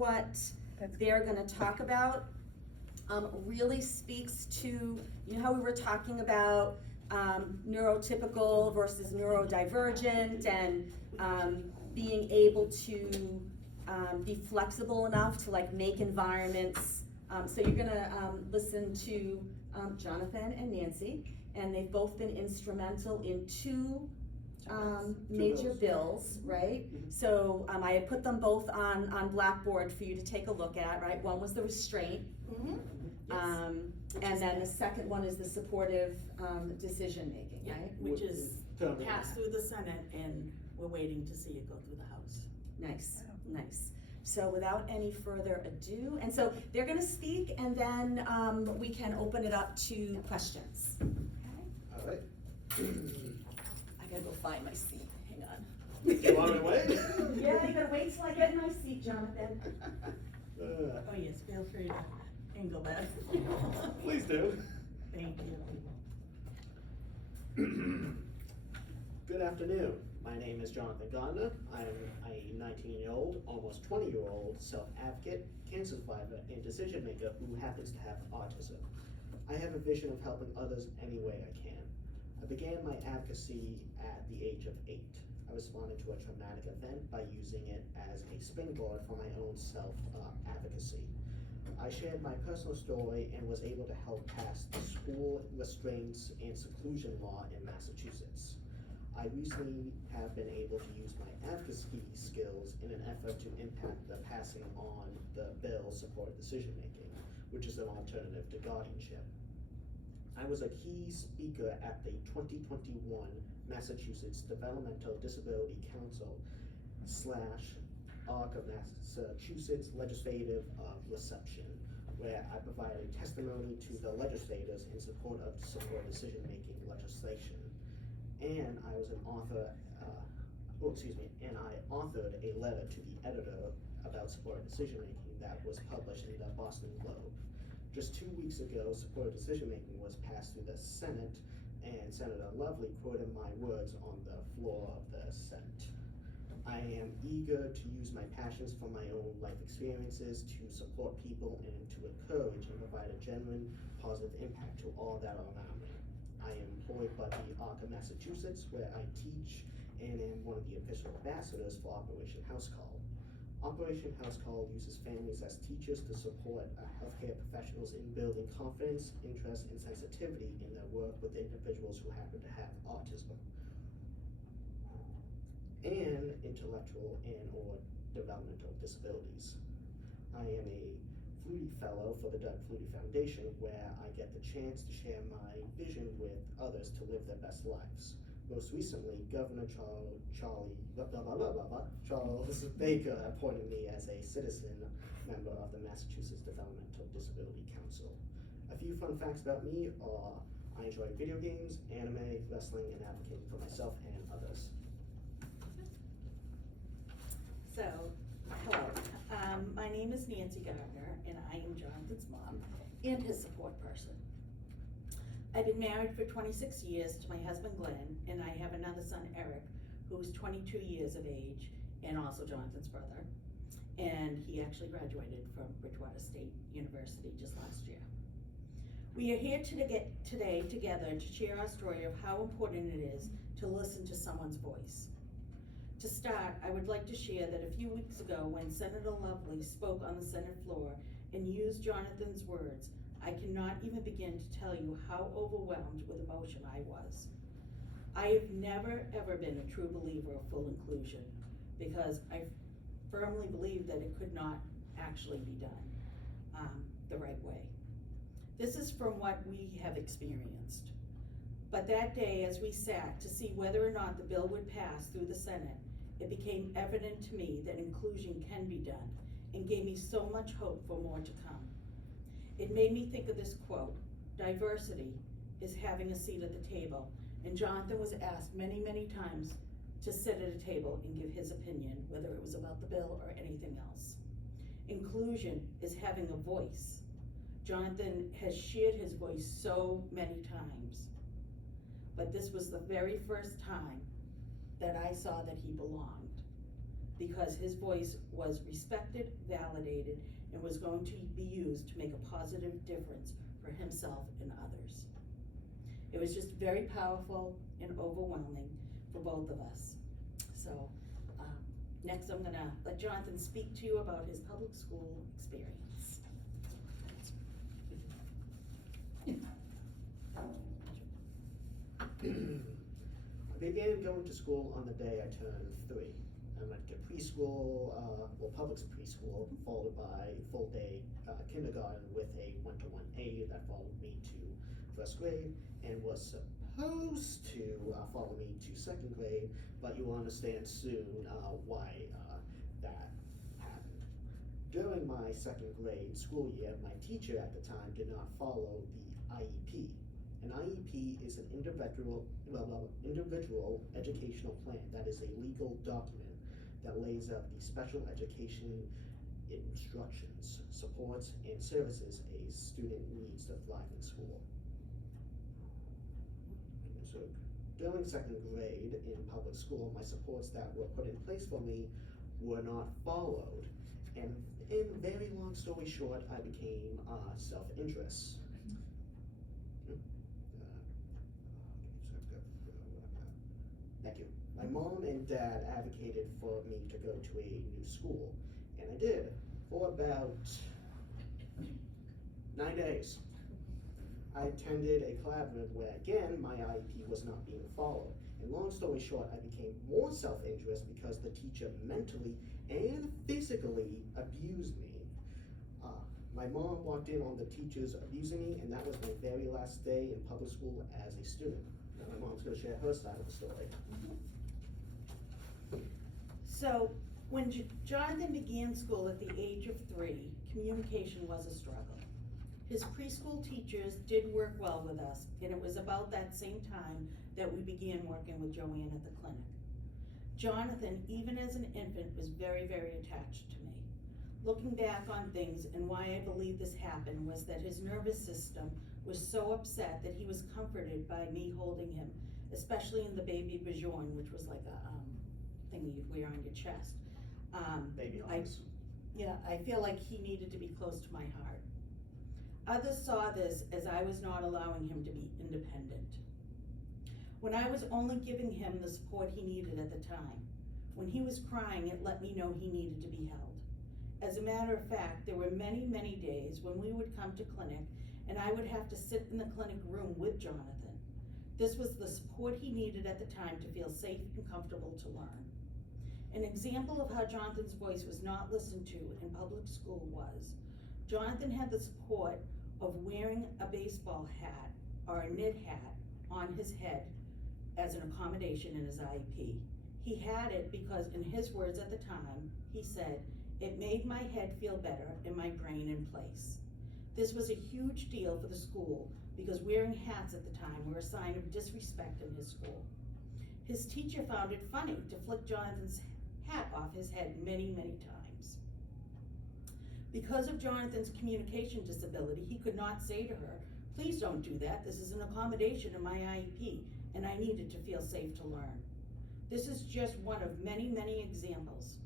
what they're going to talk about really speaks to, you know how we were talking about neurotypical versus neurodivergent, and being able to be flexible enough to like make environments. So you're going to listen to Jonathan and Nancy, and they've both been instrumental in two major bills, right? Mm-hmm. So I had put them both on Blackboard for you to take a look at, right? One was the restraint, and then the second one is the supportive decision making, right? Which is passed through the Senate, and we're waiting to see it go through the House. Nice, nice. So without any further ado, and so they're going to speak, and then we can open it up to questions. Okay. All right. I gotta go find my seat. Hang on. You want me to wait? Yeah, you gotta wait till I get in my seat, Jonathan. Oh yes, feel free to angle that. Please do. Thank you. Good afternoon. My name is Jonathan Gardner. I'm a 19-year-old, almost 20-year-old self-advocate, cancer survivor, and decision maker who happens to have autism. I have a vision of helping others any way I can. I began my advocacy at the age of 8. I responded to a traumatic event by using it as a springboard for my own self-advocacy. I shared my personal story and was able to help pass the school restraints and seclusion law in Massachusetts. I recently have been able to use my advocacy skills in an effort to impact the passing on the bill supported decision making, which is an alternative to guardianship. I was a key speaker at the 2021 Massachusetts Developmental Disability Council / ARC of Massachusetts Legislative Reception, where I provided testimony to the legislators in support of supported decision-making legislation. And I was an author, and I authored a letter to the editor about supported decision-making that was published in the Boston Globe. Just 2 weeks ago, supported decision-making was passed through the Senate, and Senator Lovely quoted my words on the floor of the Senate. I am eager to use my passions from my own life experiences to support people and to encourage and provide a genuine positive impact to all that are around me. I am employed by the ARC of Massachusetts, where I teach and am one of the official ambassadors for Operation House Call. Operation House Call uses families as teachers to support healthcare professionals in building confidence, interest, and sensitivity in their work with individuals who happen to have autism and intellectual and or developmental disabilities. I am a Flutie Fellow for the Doug Flutie Foundation, where I get the chance to share my vision with others to live their best lives. Most recently, Governor Charles Baker appointed me as a citizen member of the Massachusetts Developmental Disability Council. A few fun facts about me are I enjoy video games, anime, wrestling, and advocating for myself and others. So, hello. My name is Nancy Gardner, and I am Jonathan's mom and his support person. I've been married for 26 years to my husband Glenn, and I have another son, Eric, who's 22 years of age and also Jonathan's brother. And he actually graduated from Bridgewater State University just last year. We are here today together to share our story of how important it is to listen to someone's voice. To start, I would like to share that a few weeks ago when Senator Lovely spoke on the Senate floor and used Jonathan's words, I cannot even begin to tell you how overwhelmed with emotion I was. I have never ever been a true believer of full inclusion because I firmly believe that it could not actually be done the right way. This is from what we have experienced. But that day, as we sat to see whether or not the bill would pass through the Senate, it became evident to me that inclusion can be done and gave me so much hope for more to come. It made me think of this quote, diversity is having a seat at the table, and Jonathan was asked many, many times to sit at a table and give his opinion, whether it was about the bill or anything else. Inclusion is having a voice. Jonathan has shared his voice so many times, but this was the very first time that I saw that he belonged. because his voice was respected, validated, and was going to be used to make a positive difference for himself and others. It was just very powerful and overwhelming for both of us. So, next I'm gonna let Jonathan speak to you about his public school experience. I began going to school on the day I turned 3. I went to preschool, public preschool, followed by full day kindergarten with a 1-to-1 aide that followed me to 1st grade, and was supposed to follow me to 2nd grade, but you will understand soon why that happened. During my 2nd grade school year, my teacher at the time did not follow the IEP. An IEP is an individual educational plan that is a legal document that lays out the special education instructions, supports, and services a student needs to thrive in school. So during 2nd grade in public school, my supports that were put in place for me were not followed. And in very long story short, I became self-interest. Thank you. My mom and dad advocated for me to go to a new school, and I did for about 9 days. I attended a collaborative where, again, my IEP was not being followed. And long story short, I became more self-interest because the teacher mentally and physically abused me. My mom walked in on the teachers abusing me, and that was my very last day in public school as a student. Now my mom's gonna share her side of the story. So, when Jonathan began school at the age of 3, communication was a struggle. His preschool teachers did work well with us, and it was about that same time that we began working with Joanne at the clinic. Jonathan, even as an infant, was very, very attached to me. Looking back on things and why I believe this happened was that his nervous system was so upset that he was comforted by me holding him, especially in the baby Bridgewater, which was like a thing you'd wear on your chest. Baby arms. I feel like he needed to be close to my heart. Others saw this as I was not allowing him to be independent. When I was only giving him the support he needed at the time. When he was crying, it let me know he needed to be held. As a matter of fact, there were many, many days when we would come to clinic and I would have to sit in the clinic room with Jonathan. This was the support he needed at the time to feel safe and comfortable to learn. An example of how Jonathan's voice was not listened to in public school was, Jonathan had the support of wearing a baseball hat or a knit hat on his head as an accommodation in his IEP. He had it because, in his words at the time, he said, "It made my head feel better and my brain in place." This was a huge deal for the school because wearing hats at the time were a sign of disrespect in his school. His teacher found it funny to flick Jonathan's hat off his head many, many times. Because of Jonathan's communication disability, he could not say to her, "Please don't do that. This is an accommodation in my IEP, and I needed to feel safe to learn." This is just one of many, many examples.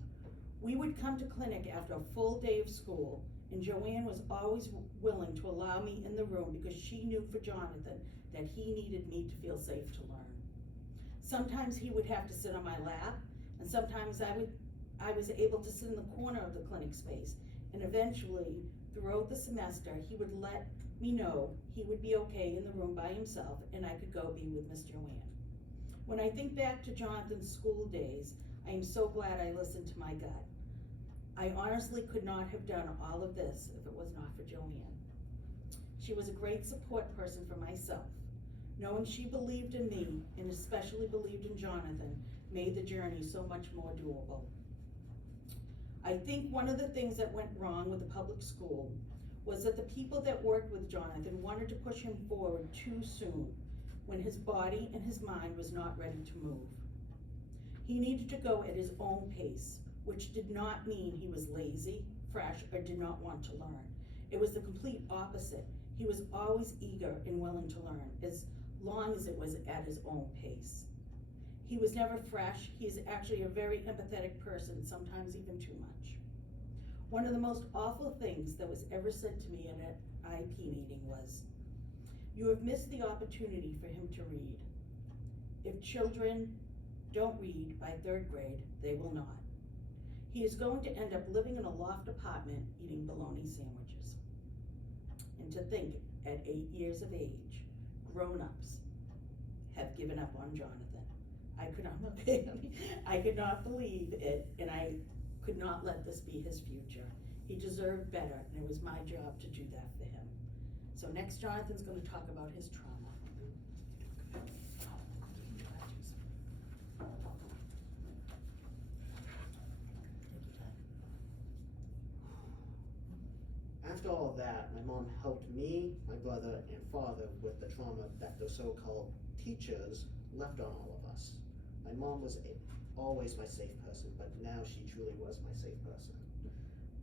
We would come to clinic after a full day of school, and Joanne was always willing to allow me in the room because she knew for Jonathan that he needed me to feel safe to learn. Sometimes he would have to sit on my lap, and sometimes I was able to sit in the corner of the clinic space, and eventually, throughout the semester, he would let me know he would be okay in the room by himself, and I could go be with Miss Joanne. When I think back to Jonathan's school days, I am so glad I listened to my gut. I honestly could not have done all of this if it was not for Joanne. She was a great support person for myself. Knowing she believed in me, and especially believed in Jonathan, made the journey so much more doable. I think one of the things that went wrong with the public school was that the people that worked with Jonathan wanted to push him forward too soon, when his body and his mind was not ready to move. He needed to go at his own pace, which did not mean he was lazy, fresh, or did not want to learn. It was the complete opposite. He was always eager and willing to learn, as long as it was at his own pace. He was never fresh. He's actually a very empathetic person, sometimes even too much. One of the most awful things that was ever said to me in an IEP meeting was, "You have missed the opportunity for him to read. If children don't read by 3rd grade, they will not. He is going to end up living in a loft apartment eating bologna sandwiches." And to think, at 8 years of age, grown-ups have given up on Jonathan. I could not believe it, and I could not let this be his future. He deserved better, and it was my job to do that for him. So next, Jonathan's gonna talk about his trauma. After all of that, my mom helped me, my brother, and father with the trauma that the so-called teachers left on all of us. My mom was always my safe person, but now she truly was my safe person.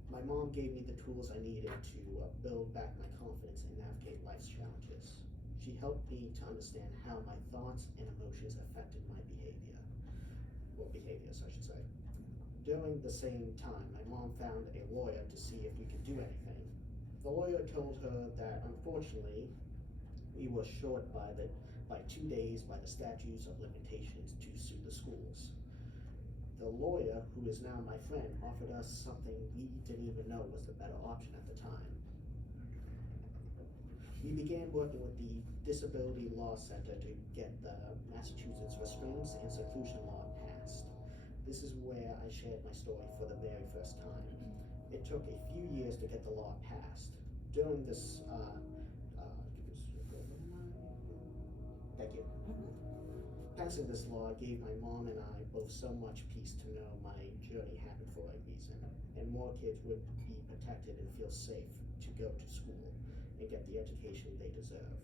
My mom gave me the tools I needed to build back my confidence and navigate life's challenges. She helped me to understand how my thoughts and emotions affected my behaviors, I should say. During the same time, my mom found a lawyer to see if we could do anything. The lawyer told her that unfortunately, we were short by 2 days by the statutes of limitations to sue the schools. The lawyer, who is now my friend, offered us something we didn't even know was the better option at the time. We began working with the Disability Law Center to get the Massachusetts Restraints and Seclusion Law passed. This is where I shared my story for the very first time. It took a few years to get the law passed. During this, thank you. Passing this law gave my mom and I both so much peace to know my journey happened for a reason, and more kids would be protected and feel safe to go to school and get the education they deserve.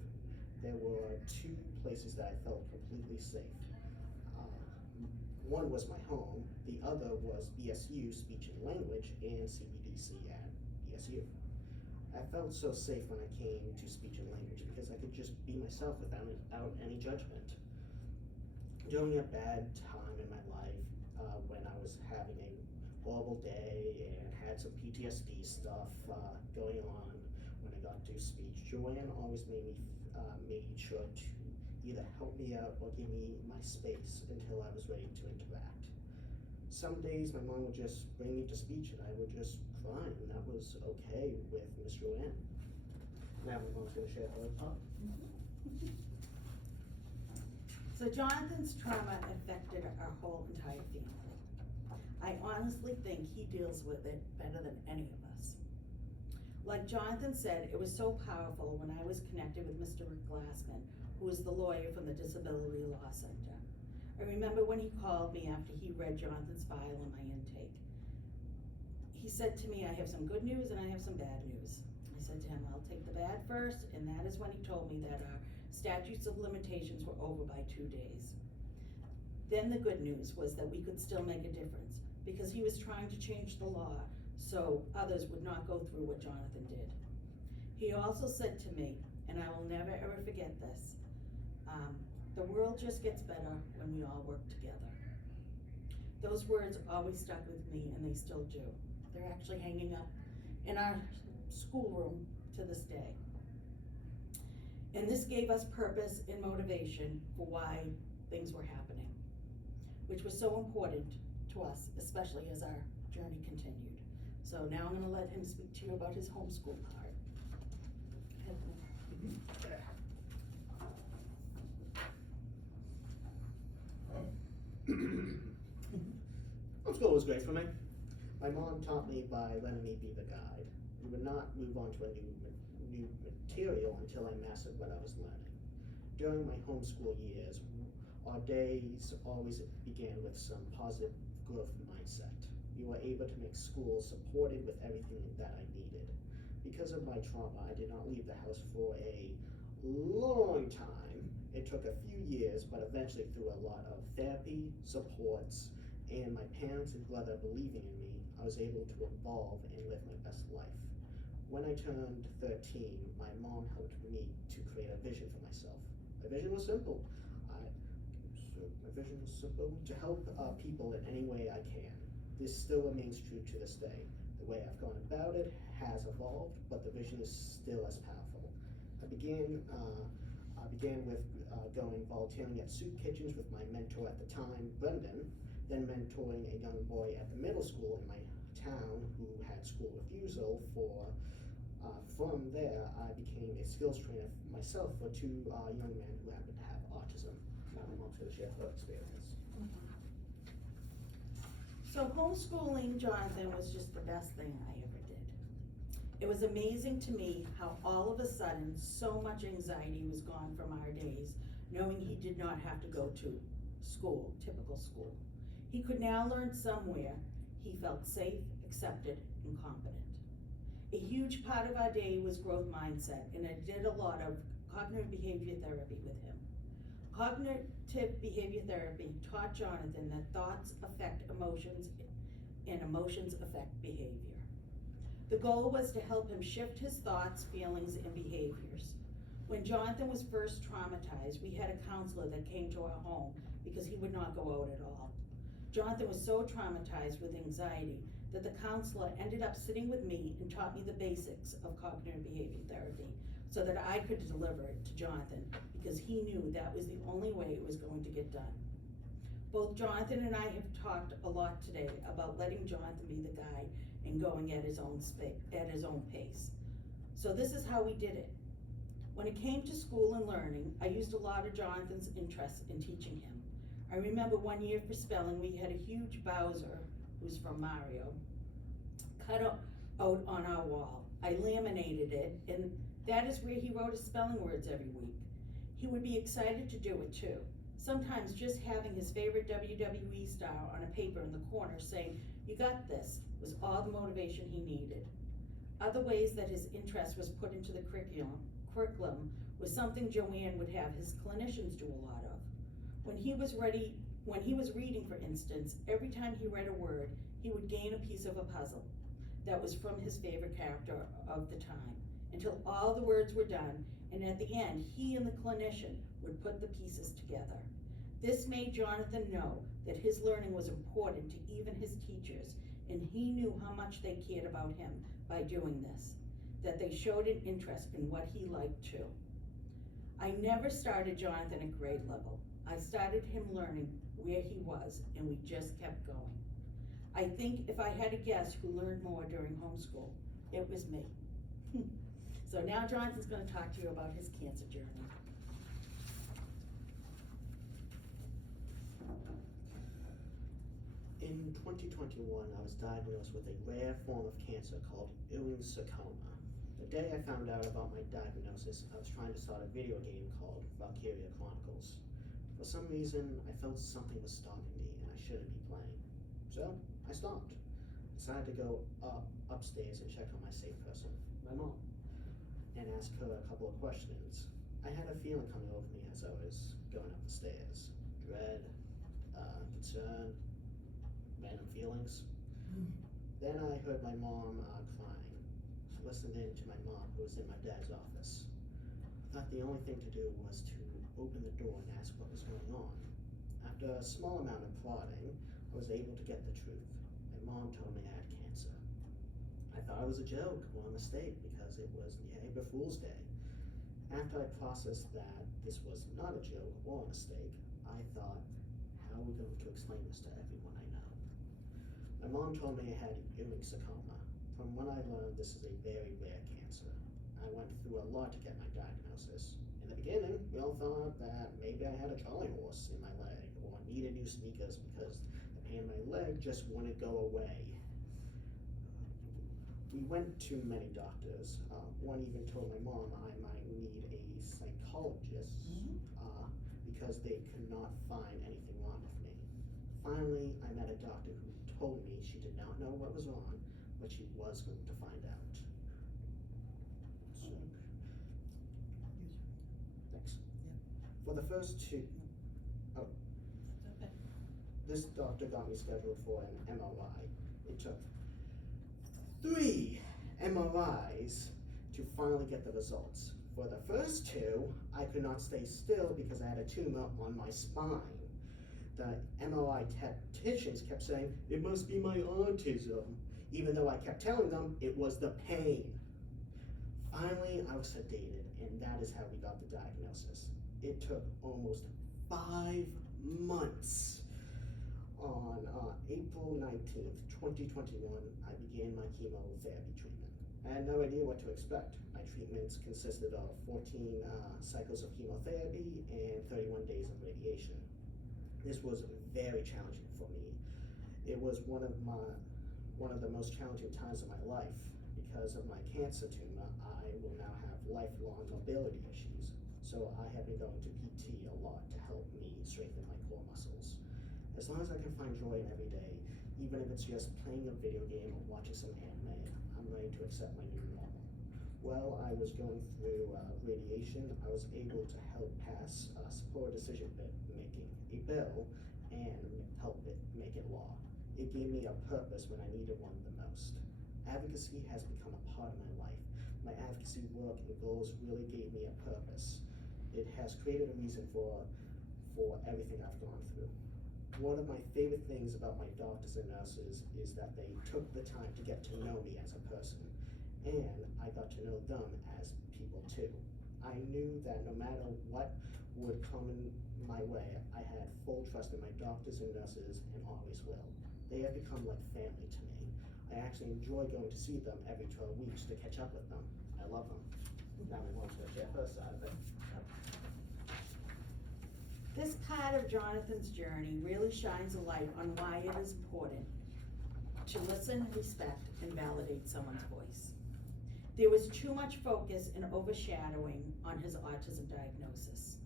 There were 2 places that I felt completely safe. One was my home, the other was BSU, Speech and Language, and CBDC at BSU. I felt so safe when I came to Speech and Language because I could just be myself without any judgment. During a bad time in my life, when I was having a horrible day and had some PTSD stuff going on when I got to speech, Joanne always made sure to either help me out or give me my space until I was ready to interact. Some days my mom would just bring me to speech and I would just cry, and that was okay with Miss Joanne. Now my mom's gonna share her part. So Jonathan's trauma affected our whole entire family. I honestly think he deals with it better than any of us. Like Jonathan said, it was so powerful when I was connected with Mr. Rick Glassman, who was the lawyer from the Disability Law Center. I remember when he called me after he read Jonathan's file and my intake. He said to me, "I have some good news and I have some bad news." I said to him, "I'll take the bad first," and that is when he told me that our statutes of limitations were over by 2 days. Then the good news was that we could still make a difference, because he was trying to change the law so others would not go through what Jonathan did. He also said to me, and I will never ever forget this, the world just gets better when we all work together. Those words always stuck with me, and they still do. They're actually hanging up in our schoolroom to this day. And this gave us purpose and motivation for why things were happening, which was so important to us, especially as our journey continued. So now I'm gonna let him speak to you about his homeschool part. Go ahead. Homeschool was great for me. My mom taught me by letting me be the guide. We would not move on to a new material until I mastered what I was learning. During my homeschool years, our days always began with some positive growth mindset. We were able to make school supported with everything that I needed. Because of my trauma, I did not leave the house for a long time. It took a few years, but eventually through a lot of therapy, supports, and my parents and brother believing in me, I was able to evolve and live my best life. When I turned 13, my mom helped me to create a vision for myself. My vision was simple. So my vision is simple: to help people in any way I can. This still remains true to this day. The way I've gone about it has evolved, but the vision is still as powerful. I began with going volunteering at soup kitchens with my mentor at the time, Brendan, then mentoring a young boy at the middle school in my town who had school refusal. From there, I became a skills trainer myself for two young men who happened to have autism. Now I'm on to share her experience. So homeschooling Jonathan was just the best thing I ever did. It was amazing to me how all of a sudden so much anxiety was gone from our days, knowing he did not have to go to school, typical school. He could now learn somewhere he felt safe, accepted, and competent. A huge part of our day was growth mindset, and I did a lot of cognitive behavior therapy with him. Cognitive behavior therapy taught Jonathan that thoughts affect emotions and emotions affect behavior. The goal was to help him shift his thoughts, feelings, and behaviors. When Jonathan was first traumatized, we had a counselor that came to our home because he would not go out at all. Jonathan was so traumatized with anxiety that the counselor ended up sitting with me and taught me the basics of cognitive behavior therapy so that I could deliver it to Jonathan, because he knew that was the only way it was going to get done. Both Jonathan and I have talked a lot today about letting Jonathan be the guide and going at his own pace. So this is how we did it. When it came to school and learning, I used a lot of Jonathan's interests in teaching him. I remember one year for spelling, we had a huge Bowser, who's from Mario, cut out on our wall. I laminated it, and that is where he wrote his spelling words every week. He would be excited to do it too. Sometimes just having his favorite WWE star on a paper in the corner saying, "You got this," was all the motivation he needed. Other ways that his interest was put into the curriculum was something Joanne would have his clinicians do a lot of. When he was reading, for instance, every time he read a word, he would gain a piece of a puzzle that was from his favorite character of the time, until all the words were done, and at the end, he and the clinician would put the pieces together. This made Jonathan know that his learning was important to even his teachers, and he knew how much they cared about him by doing this, that they showed an interest in what he liked too. I never started Jonathan at grade level. I started him learning where he was, and we just kept going. I think if I had to guess who learned more during homeschool, it was me. So now Jonathan's going to talk to you about his cancer journey. In 2021, I was diagnosed with a rare form of cancer called Ewing's sarcoma. The day I found out about my diagnosis, I was trying to start a video game called Valkyria Chronicles. For some reason, I felt something was stopping me and I shouldn't be playing. So, I stopped. Decided to go upstairs and check on my safe person, my mom, and ask her a couple of questions. I had a feeling coming over me as I was going up the stairs. Dread, concern, random feelings. Then I heard my mom crying. I listened in to my mom, who was in my dad's office. I thought the only thing to do was to open the door and ask what was going on. After a small amount of prodding, I was able to get the truth. My mom told me I had cancer. I thought it was a joke or a mistake because it was April Fool's Day. After I processed that this was not a joke or a mistake, I thought, how are we going to explain this to everyone I know? My mom told me I had Ewing's sarcoma. From what I learned, this is a very rare cancer. I went through a lot to get my diagnosis. In the beginning, we all thought that maybe I had a Charlie horse in my leg or needed new sneakers because the pain in my leg just wouldn't go away. We went to many doctors. One even told my mom I might need a psychologist because they could not find anything wrong with me. Finally, I met a doctor who told me she did not know what was wrong, but she was going to find out. So, thanks. For the first two, this doctor got me scheduled for an MRI. It took 3 MRIs to finally get the results. For the first 2, I could not stay still because I had a tumor on my spine. the MRI tacticians kept saying, it must be my autism, even though I kept telling them it was the pain. Finally, I was sedated, and that is how we got the diagnosis. It took almost 5 months. On April 19th, 2021, I began my chemotherapy treatment. I had no idea what to expect. My treatments consisted of 14 cycles of chemotherapy and 31 days of radiation. This was very challenging for me. It was one of the most challenging times of my life. Because of my cancer tumor, I will now have lifelong mobility issues. So I have been going to PT a lot to help me strengthen my core muscles. As long as I can find joy in every day, even if it's just playing a video game or watching some anime, I'm ready to accept my new normal. While I was going through radiation, I was able to help pass support decision making, a bill, and help it make it law. It gave me a purpose when I needed one the most. Advocacy has become a part of my life. My advocacy work and goals really gave me a purpose. It has created a reason for everything I've gone through. One of my favorite things about my doctors and nurses is that they took the time to get to know me as a person, and I got to know them as people too. I knew that no matter what would come in my way, I had full trust in my doctors and nurses and always will. They have become like family to me. I actually enjoy going to see them every 12 weeks to catch up with them. I love them. Now we want to share her side of it. This part of Jonathan's journey really shines a light on why it is important to listen, respect, and validate someone's voice. There was too much focus and overshadowing on his autism diagnosis.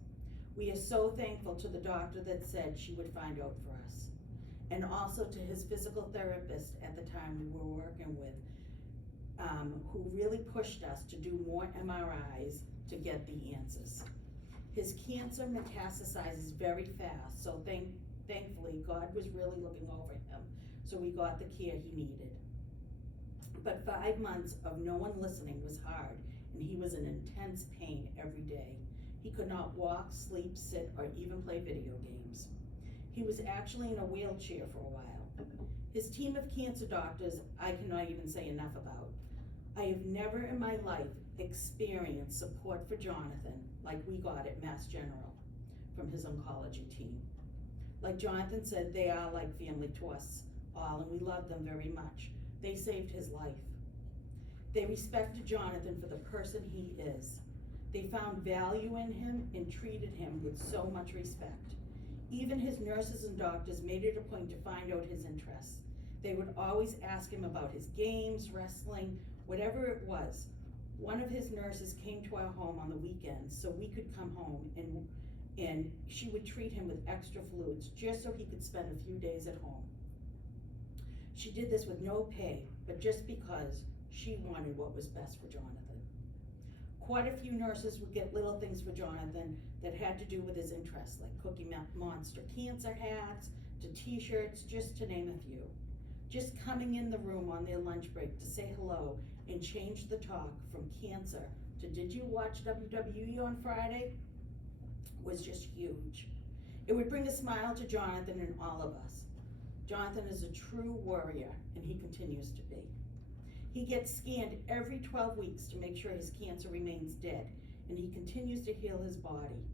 We are so thankful to the doctor that said she would find out for us, and also to his physical therapist at the time we were working with, who really pushed us to do more MRIs to get the answers. His cancer metastasizes very fast, so thankfully God was really looking over him, so we got the care he needed. But 5 months of no one listening was hard, and he was in intense pain every day. He could not walk, sleep, sit, or even play video games. He was actually in a wheelchair for a while. His team of cancer doctors, I cannot even say enough about. I have never in my life experienced support for Jonathan like we got at Mass General from his oncology team. Like Jonathan said, they are like family to us all, and we love them very much. They saved his life. They respected Jonathan for the person he is. They found value in him and treated him with so much respect. Even his nurses and doctors made it a point to find out his interests. They would always ask him about his games, wrestling, whatever it was. One of his nurses came to our home on the weekends so we could come home, and she would treat him with extra fluids just so he could spend a few days at home. She did this with no pay, but just because she wanted what was best for Jonathan. Quite a few nurses would get little things for Jonathan that had to do with his interests, like Cookie Monster cancer hats to t-shirts, just to name a few. Just coming in the room on their lunch break to say hello and change the talk from cancer to did you watch WWE on Friday was just huge. It would bring a smile to Jonathan and all of us. Jonathan is a true warrior, and he continues to be. He gets scanned every 12 weeks to make sure his cancer remains dead, and he continues to heal his body.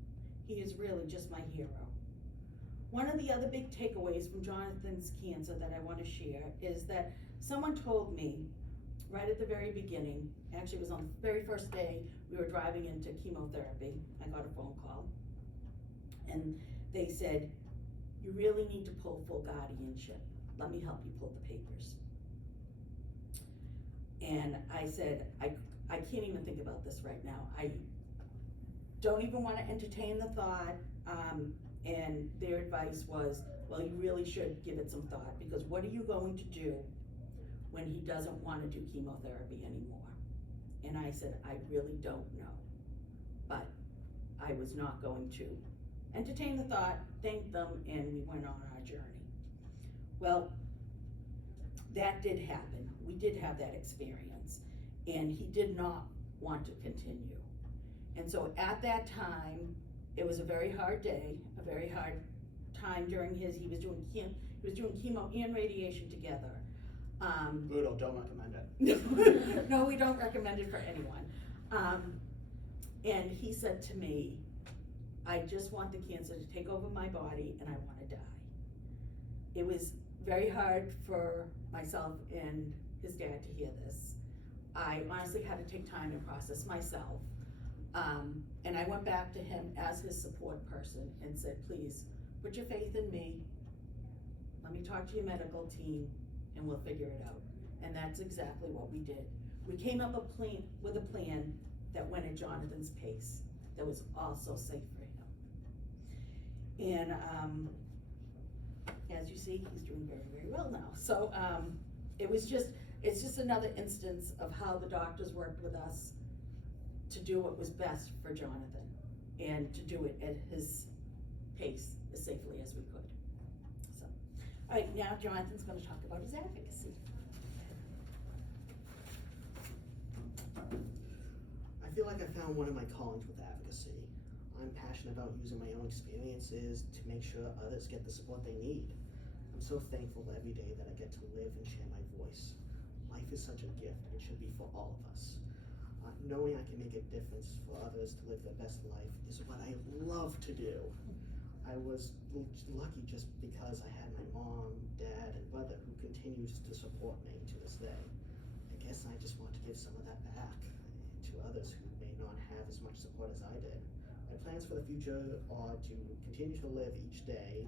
He is really just my hero. One of the other big takeaways from Jonathan's cancer that I want to share is that someone told me right at the very beginning, actually it was on the very first day we were driving into chemotherapy, I got a phone call, and they said, you really need to pull full guardianship. Let me help you pull the papers. And I said, I can't even think about this right now. I don't even want to entertain the thought. And their advice was, well, you really should give it some thought, because what are you going to do when he doesn't want to do chemotherapy anymore? And I said, I really don't know. But I was not going to entertain the thought, thank them, and we went on our journey. Well, that did happen. We did have that experience, and he did not want to continue. And so at that time, it was a very hard day, a very hard time during he was doing chemo and radiation together. Brutal, don't recommend it. No, we don't recommend it for anyone. And he said to me, I just want the cancer to take over my body and I want to die. It was very hard for myself and his dad to hear this. I honestly had to take time and process myself. And I went back to him as his support person and said, please, put your faith in me. Let me talk to your medical team and we'll figure it out. And that's exactly what we did. We came up with a plan that went at Jonathan's pace, that was also safe for him. And as you see, he's doing very, very well now. So it's just another instance of how the doctors worked with us to do what was best for Jonathan and to do it at his pace as safely as we could. So, all right, now Jonathan's going to talk about his advocacy. I feel like I found one of my callings with advocacy. I'm passionate about using my own experiences to make sure others get the support they need. I'm so thankful every day that I get to live and share my voice. Life is such a gift and it should be for all of us. Knowing I can make a difference for others to live their best life is what I love to do. I was lucky just because I had my mom, dad, and brother who continues to support me to this day. I guess I just want to give some of that back to others who may not have as much support as I did. My plans for the future are to continue to live each day,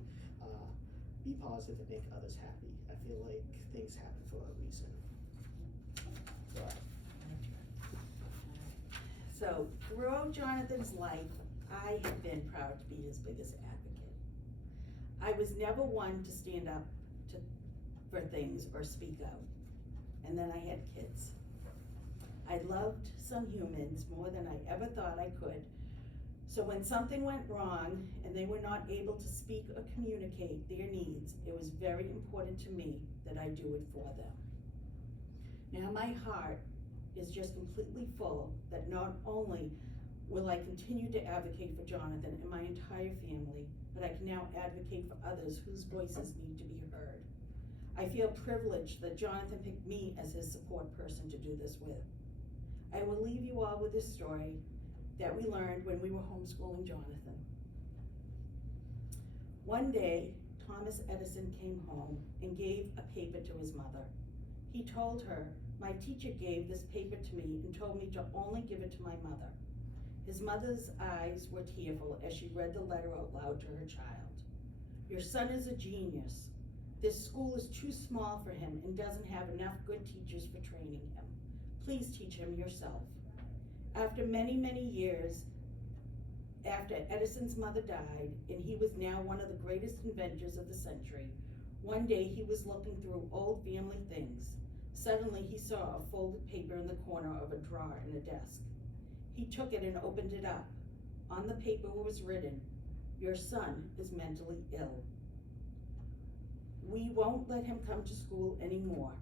be positive, and make others happy. I feel like things happen for a reason. So throughout Jonathan's life, I have been proud to be his biggest advocate. I was never one to stand up for things or speak out. And then I had kids. I loved some humans more than I ever thought I could. So when something went wrong and they were not able to speak or communicate their needs, it was very important to me that I do it for them. Now my heart is just completely full that not only will I continue to advocate for Jonathan and my entire family, but I can now advocate for others whose voices need to be heard. I feel privileged that Jonathan picked me as his support person to do this with. I will leave you all with this story that we learned when we were homeschooling Jonathan. One day, Thomas Edison came home and gave a paper to his mother. He told her, "My teacher gave this paper to me and told me to only give it to my mother." His mother's eyes were tearful as she read the letter out loud to her child. "Your son is a genius. This school is too small for him and doesn't have enough good teachers for training him. Please teach him yourself." After many, many years, after Edison's mother died, and he was now one of the greatest inventors of the century, one day he was looking through old family things. Suddenly he saw a folded paper in the corner of a drawer in a desk. He took it and opened it up. On the paper was written, "Your son is mentally ill. We won't let him come to school anymore."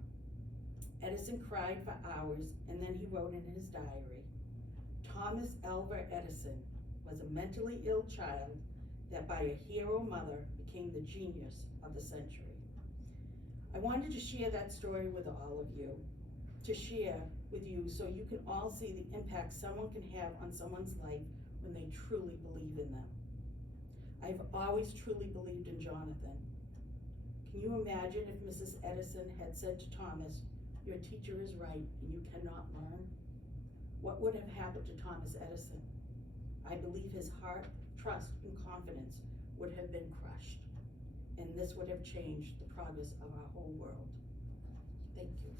Edison cried for hours, and then he wrote in his diary, "Thomas Alva Edison was a mentally ill child that by a hero mother became the genius of the century." I wanted to share that story with all of you, to share with you so you can all see the impact someone can have on someone's life when they truly believe in them. I've always truly believed in Jonathan. Can you imagine if Mrs. Edison had said to Thomas, "Your teacher is right and you cannot learn"? What would have happened to Thomas Edison? I believe his heart, trust, and confidence would have been crushed. And this would have changed the progress of our whole world. Thank you.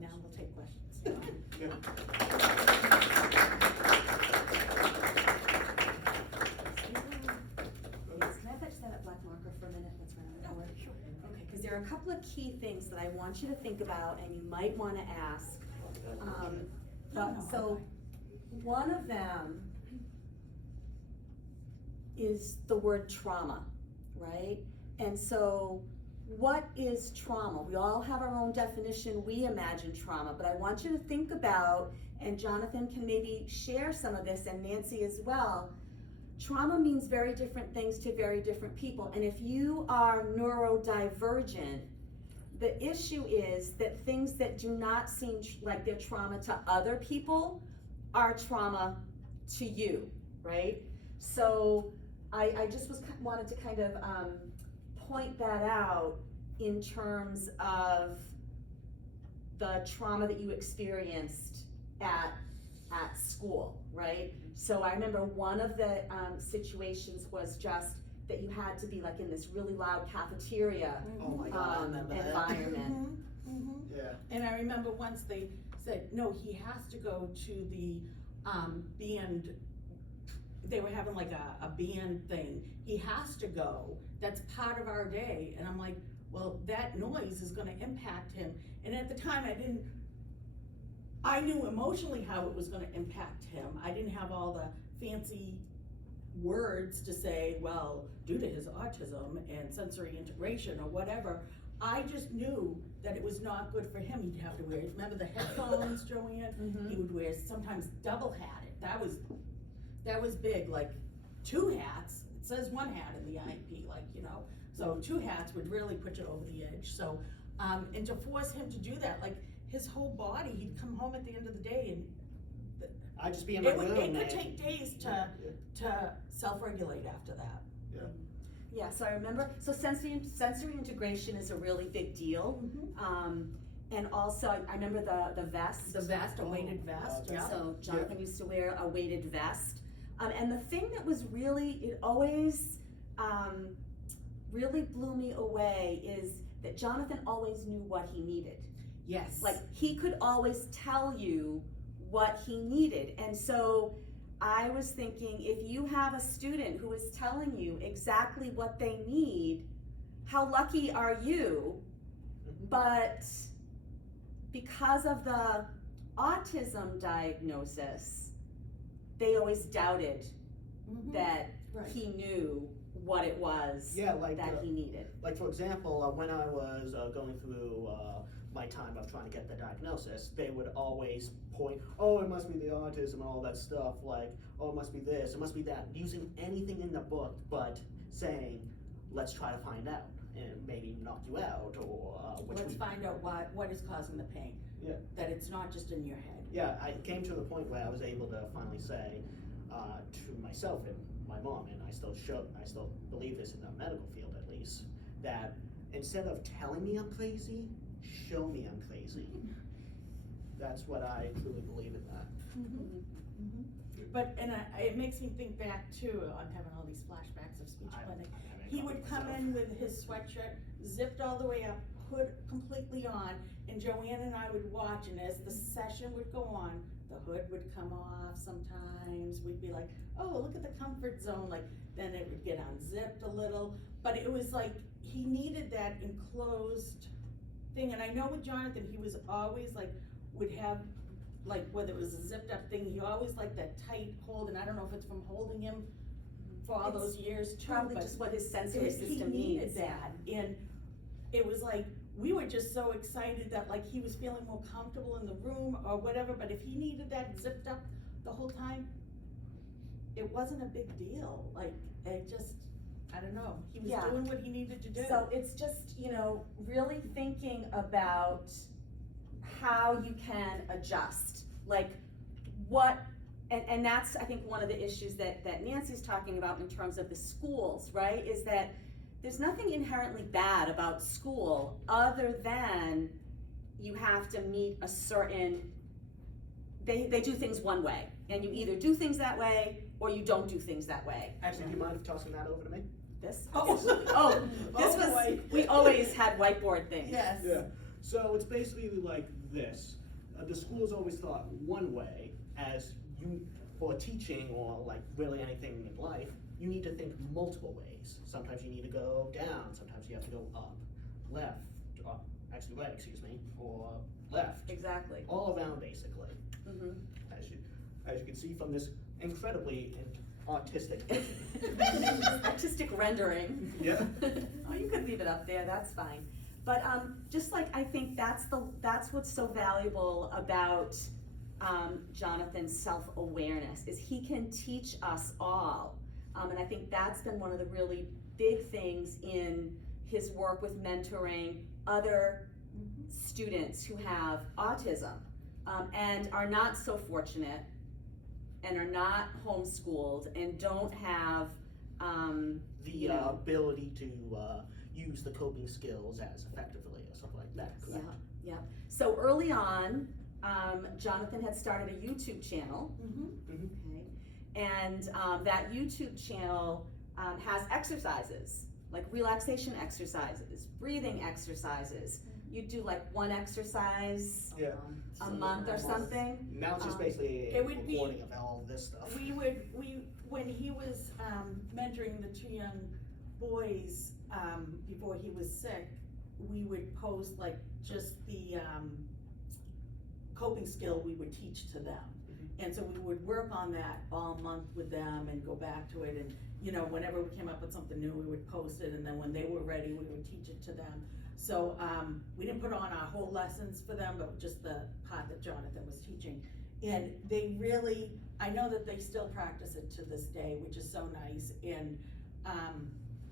Now we'll take questions. Can I touch that black marker for a minute? That's my own word. Okay, because there are a couple of key things that I want you to think about and you might want to ask. So one of them is the word trauma, right? And so what is trauma? We all have our own definition. We imagine trauma, but I want you to think about, and Jonathan can maybe share some of this, and Nancy as well, trauma means very different things to very different people. And if you are neurodivergent, the issue is that things that do not seem like they're trauma to other people are trauma to you, right? So I just wanted to kind of point that out in terms of the trauma that you experienced at school, right? So I remember one of the situations was just that you had to be like in this really loud cafeteria Oh my God, I remember that. environment. Yeah. And I remember once they said, no, he has to go to the band. They were having like a band thing. He has to go. That's part of our day. And I'm like, well, that noise is gonna impact him. And at the time I knew emotionally how it was gonna impact him. I didn't have all the fancy words to say, well, due to his autism and sensory integration or whatever. I just knew that it was not good for him. He'd have to wear, remember the headphones, Joanne? Mhm. He would wear sometimes double hatted. That was big, like 2 hats. It says 1 hat in the IEP, like, you know. So 2 hats would really put you over the edge. So, and to force him to do that, like his whole body, he'd come home at the end of the day and I'd just be in my room. it could and- take days to self-regulate after that. Yeah, so I remember, so sensory integration is a really big deal. And also, I remember the vest. The vest, a weighted vest, yeah. So Jonathan used to wear a weighted vest. And the thing that was really, it always really blew me away is that Jonathan always knew what he needed. Yes. Like, he could always tell you what he needed. And so I was thinking, if you have a student who is telling you exactly what they need, how lucky are you? But because of the autism diagnosis, they always doubted that Right. he knew what it was Yeah, like, that he needed. like for example, when I was going through my time of trying to get the diagnosis, they would always point, oh, it must be the autism and all that stuff, like, oh, it must be this, it must be that, using anything in the book but saying, let's try to find out, and maybe knock you out, or Let's find out what is causing the pain. Yeah. That it's not just in your head. Yeah, I came to the point where I was able to finally say to myself and my mom, and I still believe this in the medical field at least, that instead of telling me I'm crazy, show me I'm crazy. That's what I truly believe in that. But, and it makes me think back too, I'm having all these flashbacks of speech clinic. He would come in with his sweatshirt zipped all the way up, hood completely on, and Joanne and I would watch, and as the session would go on, the hood would come off sometimes. We'd be like, oh, look at the comfort zone, like, then it would get unzipped a little. But it was like, he needed that enclosed thing. And I know with Jonathan, he was always like, would have, like, whether it was a zipped up thing, he always liked that tight hold, and I don't know if it's from holding him for all those years too. Probably but just what his sensory system he needs. needed that, and it was like, we were just so excited that like he was feeling more comfortable in the room or whatever, but if he needed that zipped up the whole time, it wasn't a big deal, like, it just, I don't know, he was Yeah. doing what he needed to do. So it's just, really thinking about how you can adjust, like what, and that's, I think, one of the issues that Nancy's talking about in terms of the schools, right, is that there's nothing inherently bad about school other than you have to meet a certain, they do things one way, and you either do things that way or you don't do things that way. Actually, do you mind tossing that over to me? This? Oh. This was, boy. we always had whiteboard things. Yes. Yeah, so it's basically like this. The school's always thought one way, as you, for teaching or like really anything in life, you need to think multiple ways. Sometimes you need to go down, sometimes you have to go up, left, actually right, excuse me, or left. Exactly. All around basically. Mhm. As you can see from this incredibly autistic Artistic rendering. Yeah. Oh, you could leave it up there, that's fine. But just like, I think that's what's so valuable about Jonathan's self-awareness, is he can teach us all And I think that's been one of the really big things in his work with mentoring other students who have autism, and are not so fortunate and are not homeschooled and don't have The ability to use the coping skills as effectively or something like that, correct? Yeah. So early on, Jonathan had started a YouTube channel. Okay. And that YouTube channel has exercises, like relaxation exercises, breathing exercises. You do like one exercise Yeah. a month or something. Now it's just basically a It would be- recording of all this stuff. When he was mentoring the two young boys, before he was sick, we would post like just the coping skill we would teach to them. And so we would work on that all month with them and go back to it, and you know, whenever we came up with something new, we would post it, and then when they were ready, we would teach it to them. So we didn't put on our whole lessons for them, but just the part that Jonathan was teaching. And they really, I know that they still practice it to this day, which is so nice. And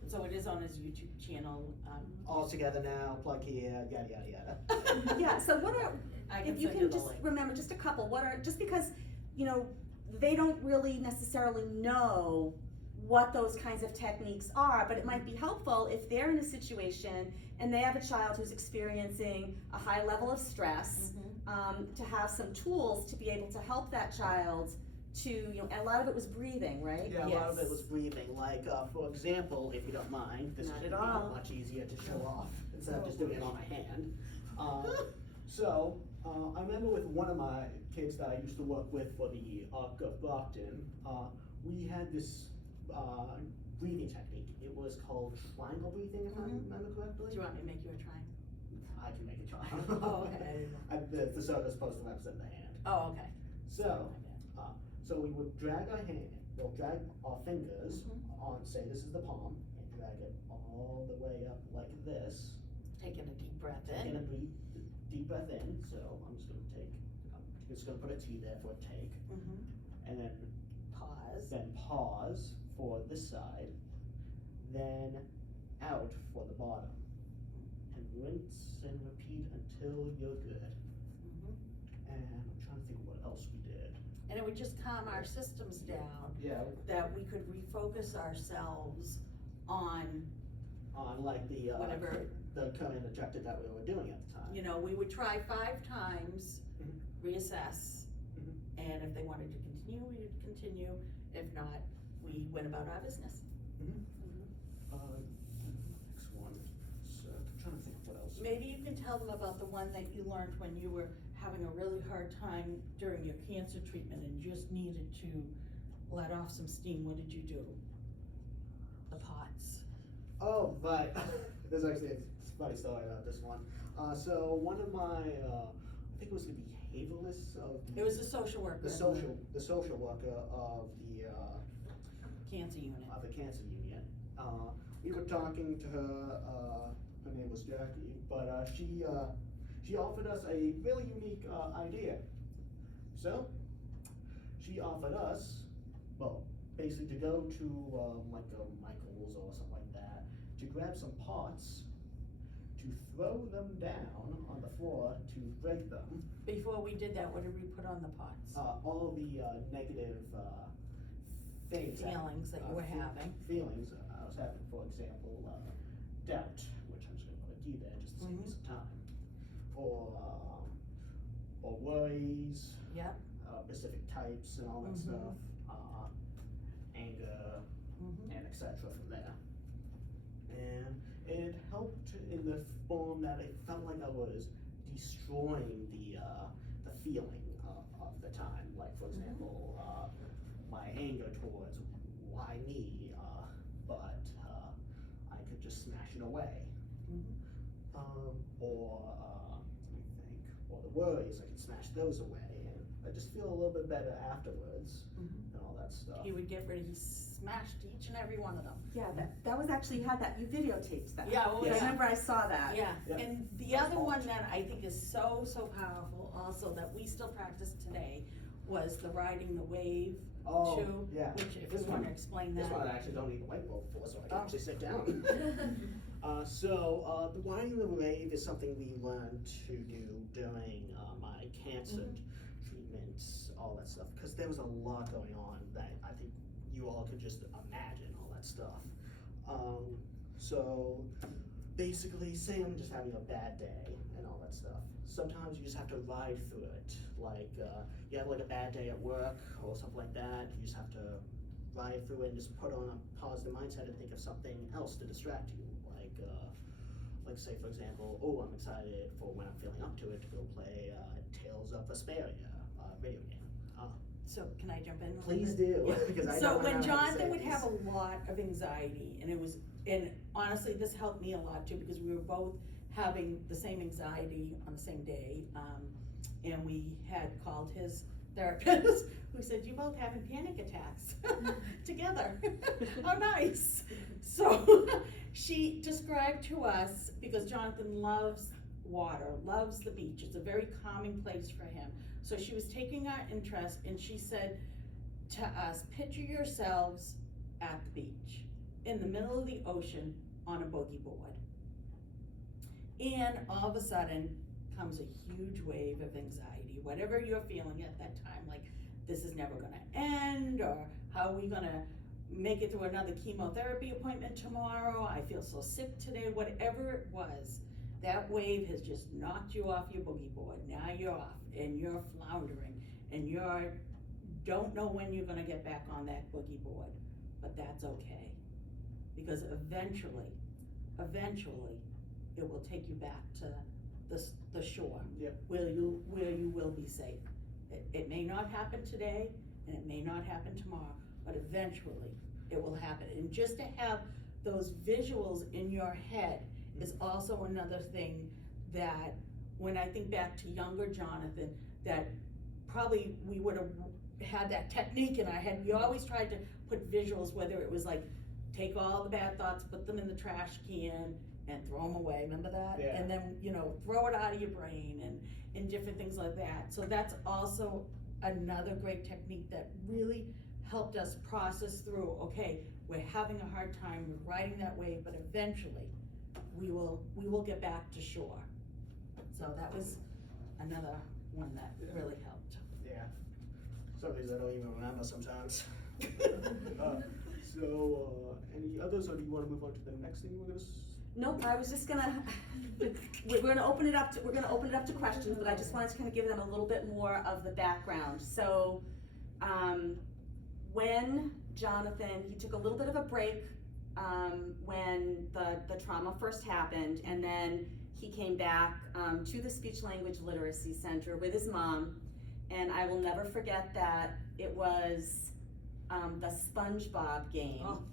so it is on his YouTube channel. All together now, plug here, yada, yada, yada. Yeah, so what are, I if you send can the just link. remember just a couple, what are, just because, you know, they don't really necessarily know what those kinds of techniques are, but it might be helpful if they're in a situation and they have a child who's experiencing a high level of stress, to have some tools to be able to help that child to, you know, and a lot of it was breathing, right? Yeah, a lot of it Yes. was breathing. Like, for example, if you don't mind, this Not is at gonna all. be much easier to show off instead of just doing it on my hand. So, I remember with one of my kids that I used to work with for the Arc of Brockton, we had this breathing technique. It was called triangle breathing, if I remember correctly. Do you want me to make you a triangle? I can make a triangle. Oh, okay. The circle is supposed to represent the hand. Oh, okay. So, so we would drag our hand, we'll drag our fingers on, say this is the palm, and drag it all the way up like this. Taking a deep breath Taking in. a deep breath in, so I'm just gonna put a T there for take, and then pause for this side, then out for the bottom, and rinse and repeat until you're good. And I'm trying to think what else we did. And it would just calm our systems down, Yeah, that we could refocus ourselves on like the whatever, the current objective that we were doing at the time. you know, we would try 5 times, reassess, and if they wanted to continue, we would continue. If not, we went about our business. Next one. So I'm trying to think of what else. Maybe you can tell them about the one that you learned when you were having a really hard time during your cancer treatment and just needed to let off some steam. What did you do? The pots. Oh, right. There's actually a funny story about this one. So one of my, I think it was the behavioralist of the. It was a social worker. The social worker of the Cancer unit. the cancer union. We were talking to her. Her name was Jackie, but she offered us a really unique idea. So she offered us, well, basically to go to like a Michael's or something like that, to grab some pots, to throw them down on the floor to break them. Before we did that, what did we put on the pots? All the negative things. Feelings that you were having. Feelings I was having, for example, doubt, which I'm just gonna put a D there just to save me some time, or worries. Yep. Specific types and all that stuff, anger, and etc. from there. And it helped in the form that it felt like I was destroying the feeling of the time. Like, for example, my anger towards why me, but I could just smash it away. Or the worries, I could smash those away. I just feel a little bit better afterwards, and all that stuff. He smashed each and every one of them. Yeah, that was actually, you had that, you videotaped that. Yeah, well, I yeah. remember I saw that. Yeah, Yeah. and the other one that I think is so powerful also that we still practice today was the riding the wave Oh, too, yeah. which if This you wanna one- explain This that. one I actually don't need the whiteboard for, so I can Oh. actually sit down. The winding the wave is something we learned to do during my cancer treatments, all that stuff, because there was a lot going on that I think you all could just imagine all that stuff. So basically, say I'm just having a bad day and all that stuff. Sometimes you just have to ride through it. Like you have like a bad day at work or something like that. You just have to ride through it and just put on a positive mindset and think of something else to distract you. Like say for example, oh, I'm excited for when I'm feeling up to it to go play Tales of Vesperia video game. So can I jump in? a little Please bit? do, because I So don't when know how to Jonathan say would these. have a lot of anxiety, and honestly, this helped me a lot too, because we were both having the same anxiety on the same day, and we had called his therapist, who said, "You both having panic attacks together." How nice. So she described to us, because Jonathan loves water, loves the beach, it's a very calming place for him. So she was taking our interest, and she said to us, picture yourselves at the beach, in the middle of the ocean, on a boogie board. And all of a sudden comes a huge wave of anxiety, whatever you're feeling at that time, like this is never gonna end, or how are we gonna make it through another chemotherapy appointment tomorrow, I feel so sick today, whatever it was, that wave has just knocked you off your boogie board. Now you're off and you're floundering and don't know when you're gonna get back on that boogie board, but that's okay. Because eventually, it will take you back to the shore. Yeah. Where you will be safe. It may not happen today, and it may not happen tomorrow, but eventually it will happen. And just to have those visuals in your head is also another thing that, when I think back to younger Jonathan, that probably we would have had that technique in our head. We always tried to put visuals, whether it was like, take all the bad thoughts, put them in the trash can, and throw them away, remember that? Yeah. And then, throw it out of your brain, and different things like that. So that's also another great technique that really helped us process through, okay, we're having a hard time, we're riding that wave, but eventually we will get back to shore. So that was another one that really helped. Yeah. Some of these I don't even remember sometimes. Any others, or do you want to move on to the next thing we're gonna? Nope, I was just gonna, we're gonna open it up to questions, but I just wanted to kind of give them a little bit more of the background. So, when Jonathan, he took a little bit of a break, when the trauma first happened, and then he came back, to the Speech Language Literacy Center with his mom, and I will never forget that it was, the SpongeBob game. Oh.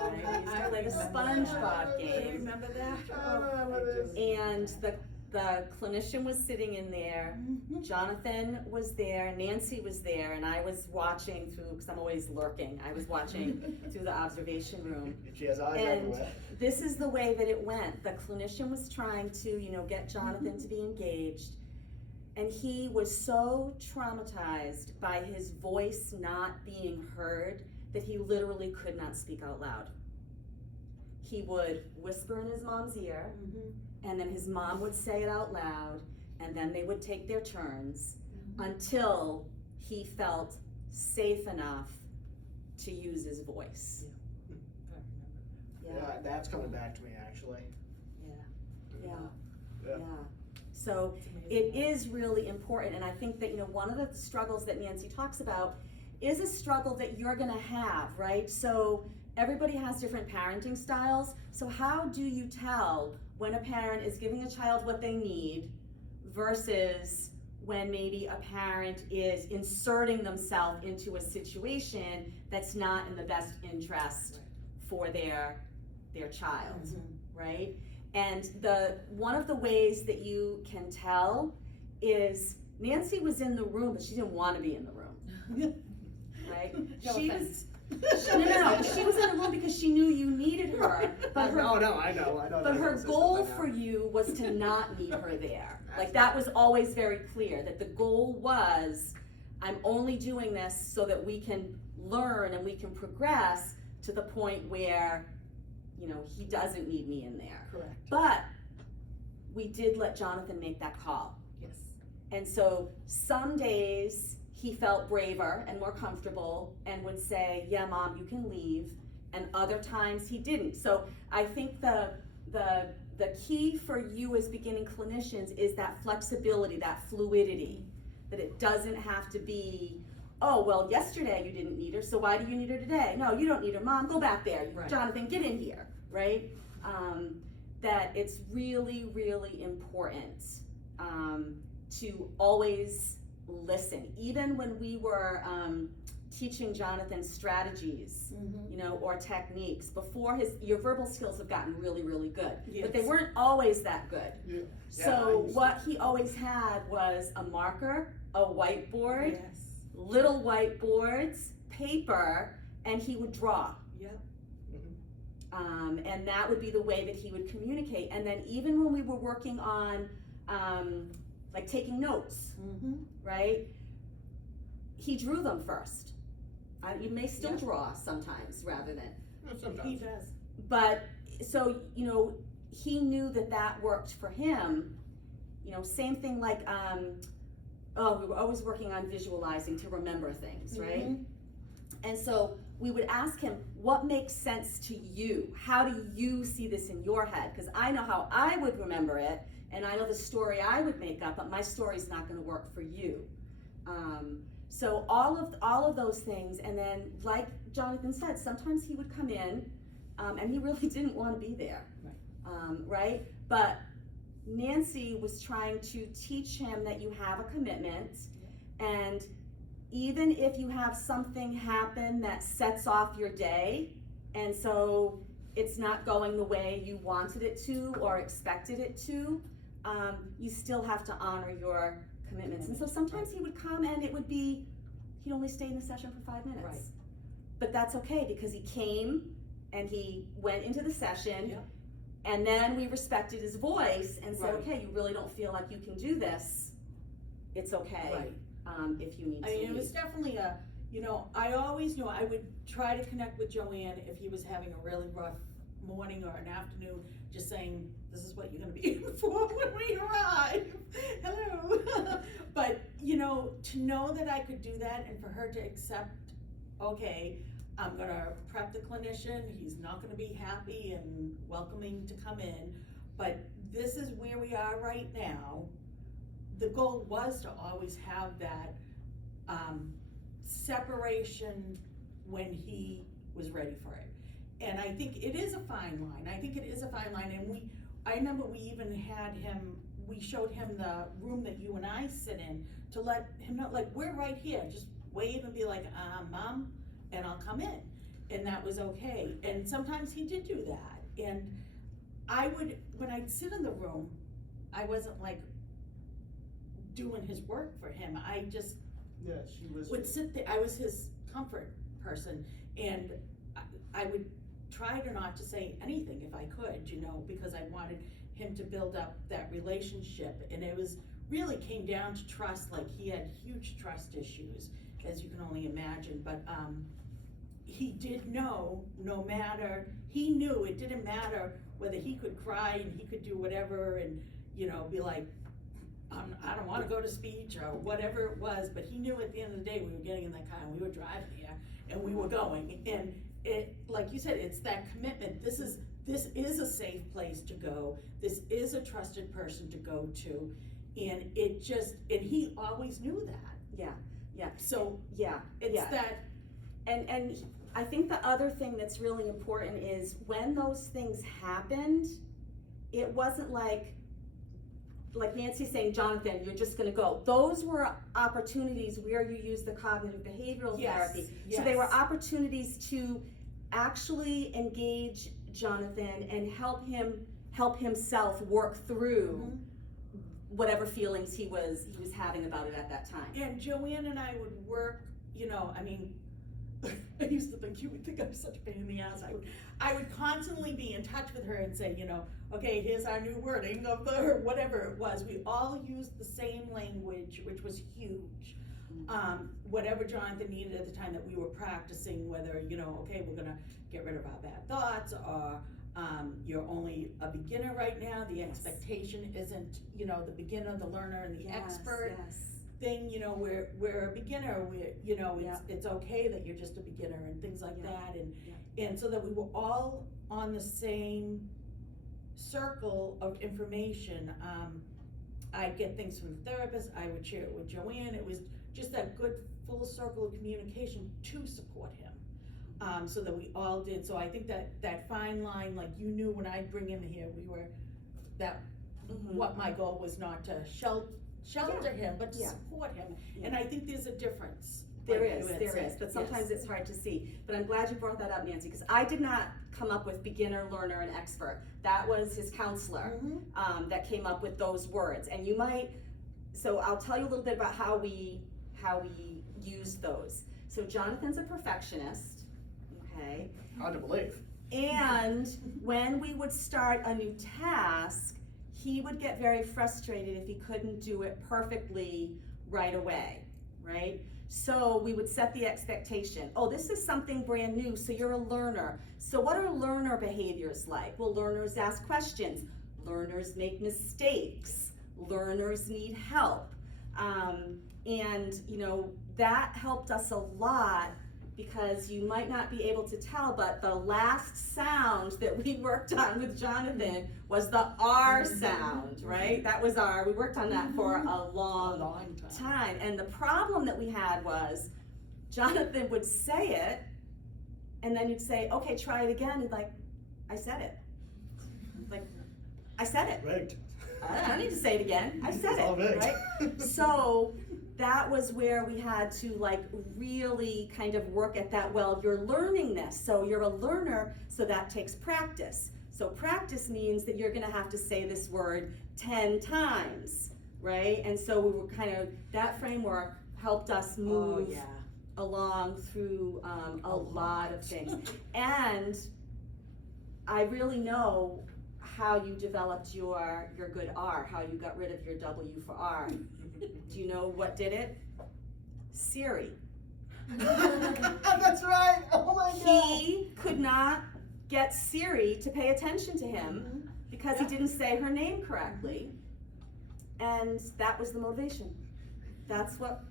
Right, we used to play the remember SpongeBob that. game. Do you remember that? I remember this. And the clinician was sitting in there, Jonathan was there, Nancy was there, and I was watching through, because I'm always lurking, I was watching through the observation room. She has eyes And everywhere. this is the way that it went. The clinician was trying to, get Jonathan to be engaged, and he was so traumatized by his voice not being heard that he literally could not speak out loud. He would whisper in his mom's ear, and then his mom would say it out loud, and then they would take their turns until he felt safe enough to use his voice. Yeah, that's coming back to me actually. Yeah. Yeah. So it is really important, and I think that, one of the struggles that Nancy talks about is a struggle that you're gonna have, right? So everybody has different parenting styles. So how do you tell when a parent is giving a child what they need versus when maybe a parent is inserting themselves into a situation that's not in the best interest for their child, right? And one of the ways that you can tell is Nancy was in the room, but she didn't want to be in the room, right? No She offense. no, she was in the room because she knew you needed her, but her, I know. but her goal for you was to not need her there. Like, that was always very clear, that the goal was, I'm only doing this so that we can learn and we can progress to the point where, you know, he doesn't need me in there. Correct. But we did let Jonathan make that call. Yes. And so some days he felt braver and more comfortable and would say, yeah, Mom, you can leave. And other times he didn't. So I think the key for you as beginning clinicians is that flexibility, that fluidity, that it doesn't have to be, oh, well, yesterday you didn't need her, so why do you need her today? No, you don't need her. Mom, go back there. Right. Jonathan, get in here, right? That it's really, really important to always listen. Even when we were teaching Jonathan strategies, Mm-hmm. you know, or techniques, before your verbal skills have gotten really, really good. Yes. But they weren't always that good. Yeah. So what he always had was a marker, a whiteboard, Yes. little whiteboards, paper, and he would draw. Yep. And that would be the way that he would communicate. And then even when we were working on, like taking notes, Mm-hmm. right? He drew them first. You may still Yeah. draw sometimes rather than, He Sometimes. does. but, so, you know, he knew that that worked for him. You know, same thing like, we were always working on visualizing to remember things, right? Mhm. And so we would ask him, what makes sense to you? How do you see this in your head? Because I know how I would remember it, and I know the story I would make up, but my story's not gonna work for you. So all of those things, and then like Jonathan said, sometimes he would come in, and he really didn't wanna be there. Right? But Nancy was trying to teach him that you have a commitment, and even if you have something happen that sets off your day, and so it's not going the way you wanted it to or expected it to, you still have to honor your commitments. And so sometimes he would come and it would be, he'd only stay in the session for 5 minutes. Right. But that's okay, because he came and he went into the session, Yep. and then we respected his voice and said, Right. okay, you really don't feel like you can do this, it's okay. Right. If you need to I mean, it leave. was definitely I always knew I would try to connect with Joanne if he was having a really rough morning or an afternoon, just saying, this is what you're gonna be in for when we arrive. Hello. But, to know that I could do that and for her to accept, okay, I'm gonna prep the clinician, he's not gonna be happy and welcoming to come in, but this is where we are right now. The goal was to always have that separation when he was ready for it. And I think it is a fine line. And I remember we even had him, we showed him the room that you and I sit in to let him know, like, we're right here, just wave and be like, Mom, and I'll come in. And that was okay. And sometimes he did do that. And when I'd sit in the room, I wasn't like doing his work for him. I just Yeah, she was. would sit there. I was his comfort person, and I would try to not to say anything if I could, because I wanted him to build up that relationship. And it was really came down to trust. Like, he had huge trust issues, as you can only imagine. But he did know, he knew it didn't matter whether he could cry and he could do whatever and, be like, I don't wanna go to speech or whatever it was, but he knew at the end of the day, we were getting in that car and we were driving there and we were going. And it, like you said, it's that commitment. This is a safe place to go. This is a trusted person to go to. And and he always knew that. Yeah. So Yeah. it's yeah. that. And I think the other thing that's really important is when those things happened, it wasn't like Nancy's saying, Jonathan, you're just gonna go. Those were opportunities where you use the cognitive behavioral therapy. So they were opportunities to actually engage Jonathan and help himself work through Mhm. whatever feelings he was having about it at that time. And Joanne and I would work, I used to think you would think I was such a pain in the ass. I would constantly be in touch with her and say, okay, here's our new wording of whatever it was. We all used the same language, which was huge. Whatever Jonathan needed at the time that we were practicing, whether, you know, okay, we're gonna get rid of our bad thoughts, or you're only a beginner right now, the expectation isn't, you know, the beginner, the learner, and the expert thing, you know, we're a beginner, you know, it's okay that you're just a beginner and things like that, and so that we were all on the same circle of information. I'd get things from the therapist, I would share it with Joanne, it was just that good full circle of communication to support him. So that we all did, so I think that fine line, like you knew when I'd bring him here, what my goal was not to shelter him, but to support him, and I think there's a difference. There is, but sometimes it's hard to see. But I'm glad you brought that up, Nancy, because I did not come up with beginner, learner, and expert. That was his counselor that came up with those words. And you might, so I'll tell you a little bit about how we use those. So Jonathan's a perfectionist, okay? Hard to believe. And when we would start a new task, he would get very frustrated if he couldn't do it perfectly right away, right? So we would set the expectation. Oh, this is something brand new, so you're a learner. So what are learner behaviors like? Well, learners ask questions. Learners make mistakes. Learners need help. And, you know, that helped us a lot, because you might not be able to tell, but the last sound that we worked on with Jonathan was the R sound, right? That was R. We worked on that for a long time. And the problem that we had was Jonathan would say it, and then you'd say, okay, try it again. He'd like, I said it. Like, I said it. Right. I don't need to say it again. I said It's all it, right. right? So that was where we had to like really kind of work at that. Well, you're learning this, so you're a learner, so that takes practice. So practice means that you're gonna have to say this word 10 times, right? And so we were kind of, that framework helped us move along through a lot of things. And I really know how you developed your good R, how you got rid of your W for R. Do you know what did it? Siri. That's right. Oh my God. He could not get Siri to pay attention to him because he didn't say her name correctly. And that was the motivation. That's what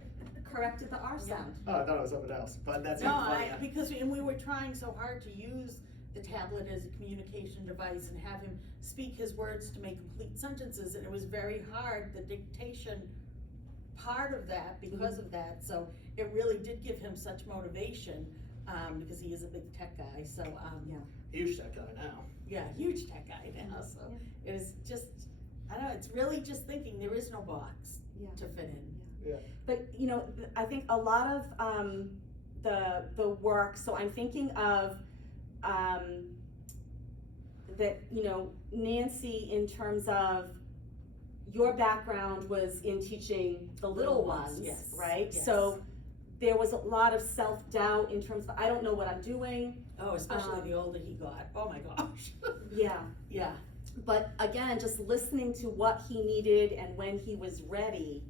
corrected the R sound. Oh, I thought it was something else, but that's No, funny. because we were trying so hard to use the tablet as a communication device and have him speak his words to make complete sentences, and it was very hard, the dictation part of that, because of that, so it really did give him such motivation, because he is a big tech guy, so, Huge tech guy now. yeah, huge tech guy now, so it was just, I don't know, it's really just thinking there is no box to fit in. But, you know, I think a lot of the work, so I'm thinking of that, you know, Nancy, in terms of your background was in teaching the little ones, right? Yes. So there was a lot of self-doubt in terms of, I don't know what I'm doing. Oh, especially the older he got, oh my gosh. Yeah. But again, just listening to what he needed and when he was ready,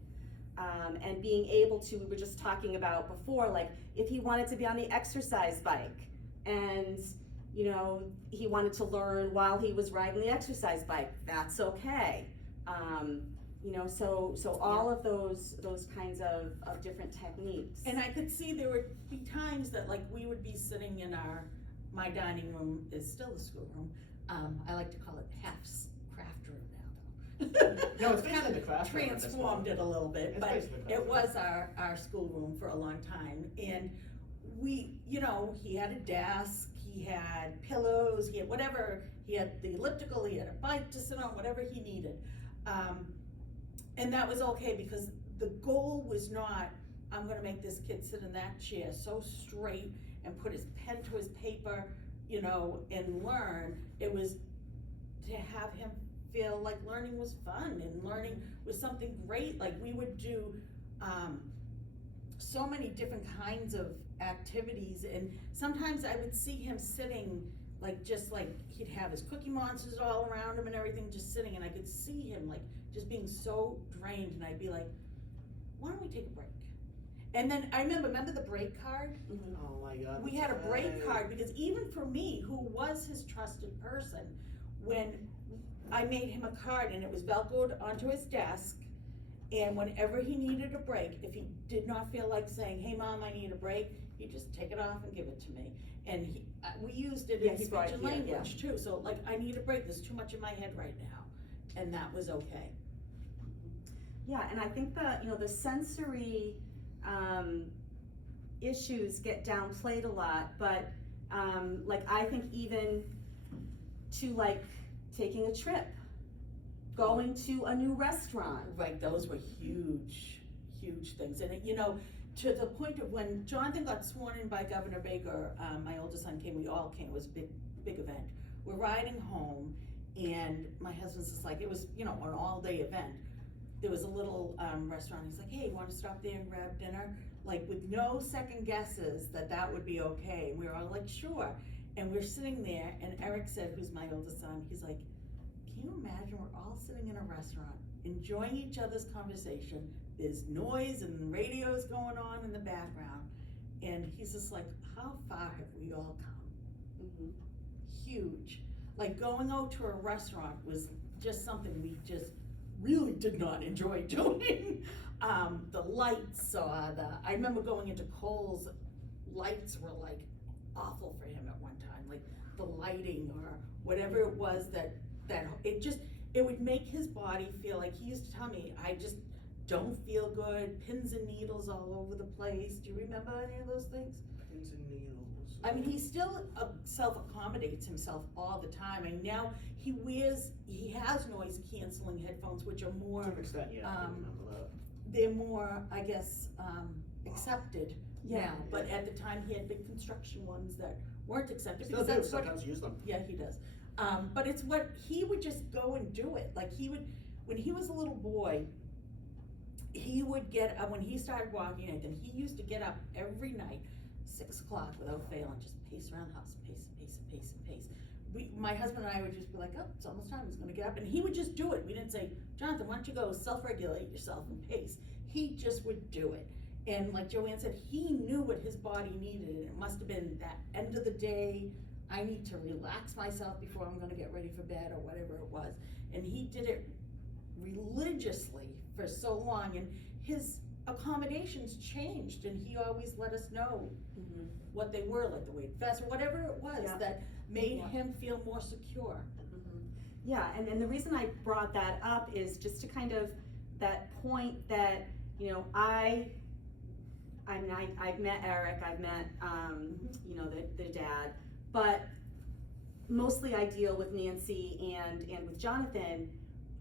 and being able to, we were just talking about before, like if he wanted to be on the exercise bike and, you know, he wanted to learn while he was riding the exercise bike, that's okay. You know, so all of those kinds of different techniques. And I could see there would be times that like we would be sitting in my dining room is still the schoolroom. I like to call it half's craft room now though. No, it's basically the craft room at this Transformed point. it a little bit, It's but basically the craft it room. was our schoolroom for a long time. And we, you know, he had a desk, he had pillows, he had whatever, he had the elliptical, he had a bike to sit on, whatever he needed. And that was okay because the goal was not, I'm gonna make this kid sit in that chair so straight and put his pen to his paper, you know, and learn. It was to have him feel like learning was fun and learning was something great. Like we would do so many different kinds of activities, and sometimes I would see him sitting like just like he'd have his Cookie Monsters all around him and everything, just sitting, and I could see him like just being so drained, and I'd be like, why don't we take a break? And then I remember the break card? Oh my God. We that's had a break right. card, because even for me, who was his trusted person, when I made him a card and it was velcroed onto his desk, and whenever he needed a break, if he did not feel like saying, hey mom, I need a break, he'd just take it off and give it to me. And we used it Yeah, in he speech brought it and here, language too, so like, I need a break, there's too much in my head right now, and that was okay. Yeah, and I think the sensory, issues get downplayed a lot, but, like, I think even to like taking a trip, going to a new restaurant. Right, those were huge, huge things, and to the point of when Jonathan got sworn in by Governor Baker, my oldest son came, we all came, it was a big, big event. We're riding home, and my husband's just like, it was, an all-day event. There was a little restaurant, he's like, hey, you wanna stop there and grab dinner? Like, with no second guesses that would be okay, and we were all like, sure. And we're sitting there, and Eric said, who's my oldest son, he's like, can you imagine, we're all sitting in a restaurant, enjoying each other's conversation, there's noise and radios going on in the background, and he's just like, how far have we all come? Huge. Like, going out to a restaurant was just something we just really did not enjoy doing. The lights, I remember going into Kohl's, lights were like awful for him at one time, like the lighting or whatever it was that it would make his body feel like, he used to tell me, I just don't feel good, pins and needles all over the place. Do you remember any of those things? Pins and needles. I mean, he still self-accommodates himself all the time, and now he has noise canceling headphones, which are more, To an extent, yeah, I remember that. they're more, I guess, accepted Yeah. now, but at the time he had big construction ones that weren't accepted, Still because do, that's what, sometimes use them. yeah, he does. But it's what, he would just go and do it, like when he was a little boy, he would get up, when he started walking, and he used to get up every night, 6 o'clock without fail, and just pace around the house, pace, pace, pace. My husband and I would just be like, oh, it's almost time, he's gonna get up, and he would just do it. We didn't say, Jonathan, why don't you go self-regulate yourself and pace? He just would do it. And like Joanne said, he knew what his body needed, and it must have been that end of the day, I need to relax myself before I'm gonna get ready for bed, or whatever it was. And he did it religiously for so long, and his accommodations changed, and he always let us know what they were, like the weight vest, or whatever it was that made him feel more secure. Yeah, and the reason I brought that up is just to kind of, that point that, I've met Eric, I've met, the dad, but mostly I deal with Nancy and with Jonathan,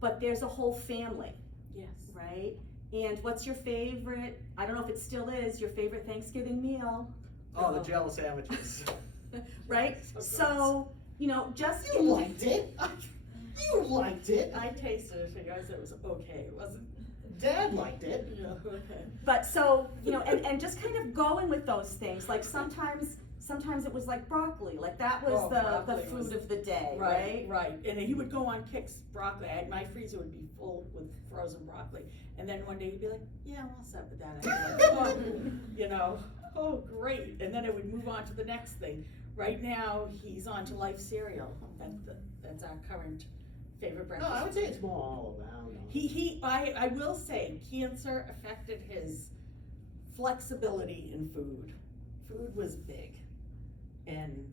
but there's a whole family, Yes. right? And what's your favorite, I don't know if it still is, your favorite Thanksgiving meal? Oh, the Jell sandwiches. Right? So, just You liked it. You liked it. I tasted it, and I said it was okay, it wasn't. Dad liked it. Yeah, okay. But so, and just kind of going with those things, like sometimes it was like broccoli, like that was the broccoli food was- of the day, right? Right, and he would go on kicks, broccoli, my freezer would be full with frozen broccoli, and then one day he'd be like, yeah, I'm all set with that, I'd be like, oh, great, and then it would move on to the next thing. Right now, he's on to Life cereal, that's our current favorite No, breakfast. I would say it's more all around. though. I will say, cancer affected his flexibility in food. Food was big. And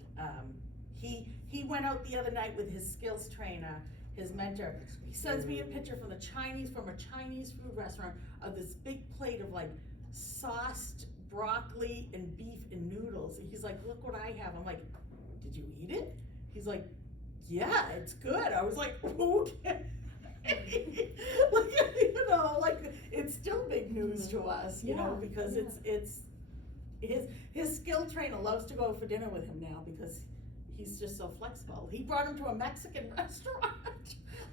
he went out the other night with his skills trainer, his mentor. He sends me a picture from a Chinese food restaurant of this big plate of like sauced broccoli and beef and noodles. And he's like, look what I have. I'm like, did you eat it? He's like, yeah, it's good. I was like, okay. It's still big news to us, because it's his skill trainer loves to go for dinner with him now because he's just so flexible. He brought him to a Mexican restaurant.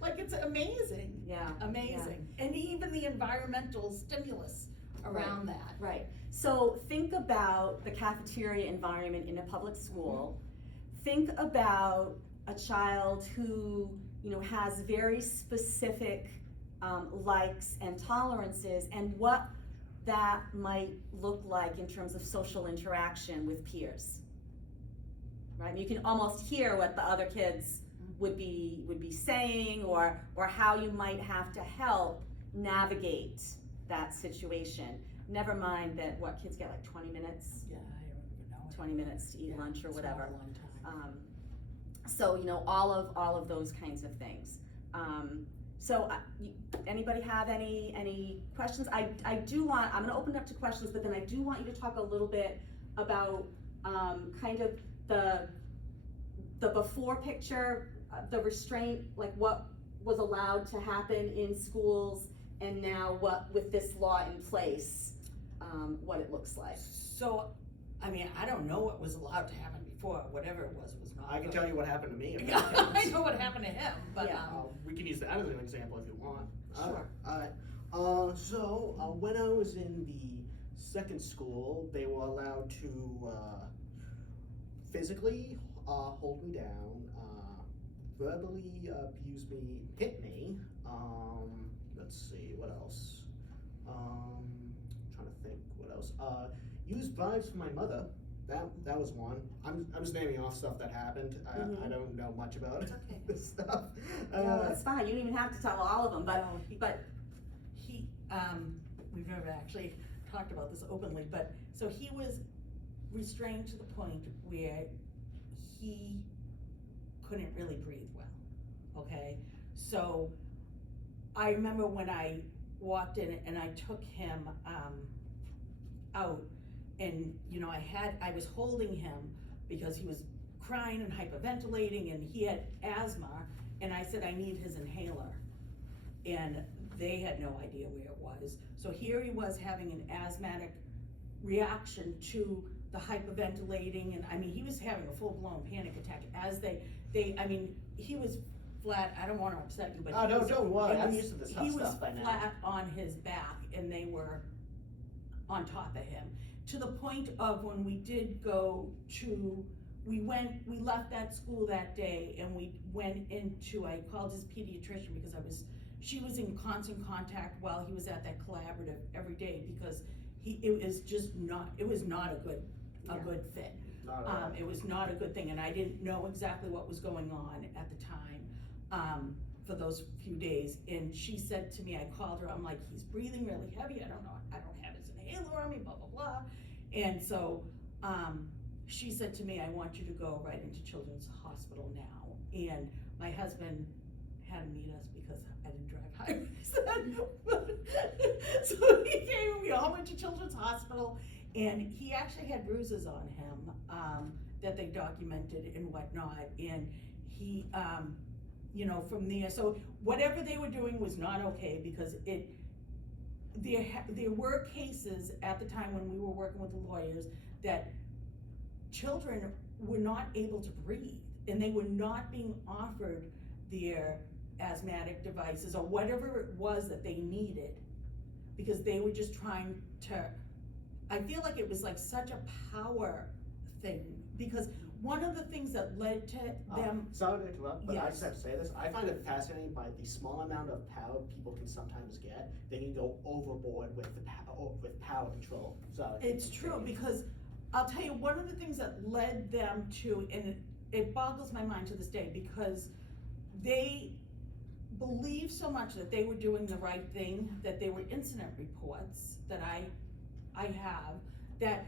Like, it's amazing. Yeah. Amazing. And even the environmental stimulus around that. Right. So think about the cafeteria environment in a public school. Think about a child who, has very specific likes and tolerances, and what that might look like in terms of social interaction with peers. Right? You can almost hear what the other kids would be saying, or how you might have to help navigate that situation. Never mind that what kids get like 20 minutes, Yeah, I don't even know. 20 minutes to eat lunch or It's whatever. not a long time. So all of those kinds of things. Anybody have any questions? I do want, I'm gonna open it up to questions, but then I do want you to talk a little bit about kind of the before picture, the restraint, like what was allowed to happen in schools, and now what, with this law in place, what it looks like. So, I mean, I don't know what was allowed to happen before, whatever it was not. I can tell you what happened to me. Yeah, I know what happened to him, but, Yeah. We can use that as an example if you want. Sure. Alright, when I was in the second school, they were allowed to, physically, hold me down, verbally abuse me, hit me, let's see, what else? Trying to think, what else? Use vibes for my mother. That was one. I'm just naming off stuff that happened. I don't know much about It's okay. this stuff. No, that's fine, you don't even have to tell all of them, but, No, we've never actually talked about this openly, but, so he was restrained to the point where he couldn't really breathe well, okay? So, I remember when I walked in and I took him, out, and, I was holding him because he was crying and hyperventilating, and he had asthma, and I said, I need his inhaler. And they had no idea where it was. So here he was having an asthmatic reaction to the hyperventilating, and I mean, he was having a full-blown panic attack as he was flat, I don't wanna upset you, but Oh, he no, was, don't worry, it I'm was- used to this he tough was stuff by now. flat on his back, and they were on top of him. To the point of when we did go to, we left that school that day, and we went into, I called his pediatrician because she was in constant contact while he was at that collaborative every day, because it was not a good fit. Not at all. It was not a good thing, and I didn't know exactly what was going on at the time, for those few days. And she said to me, I called her, I'm like, he's breathing really heavy, I don't have his inhaler on me, blah, blah, blah. And so, she said to me, I want you to go right into Children's Hospital now. And my husband had to meet us because I didn't drive highways then. So he came and we all went to Children's Hospital, and he actually had bruises on him, that they documented and whatnot. And he, from there, so whatever they were doing was not okay, because there were cases at the time when we were working with the lawyers that children were not able to breathe, and they were not being offered their asthmatic devices or whatever it was that they needed, because they were just trying to, I feel like it was like such a power thing, because one of the things that led to them. Sorry to interrupt, but I Yes. just have to say this. I find it fascinating by the small amount of power people can sometimes get. They can go overboard with power control. Sorry. It's true, because I'll tell you, one of the things that led them to, and it boggles my mind to this day, because they believed so much that they were doing the right thing, that there were incident reports that I have that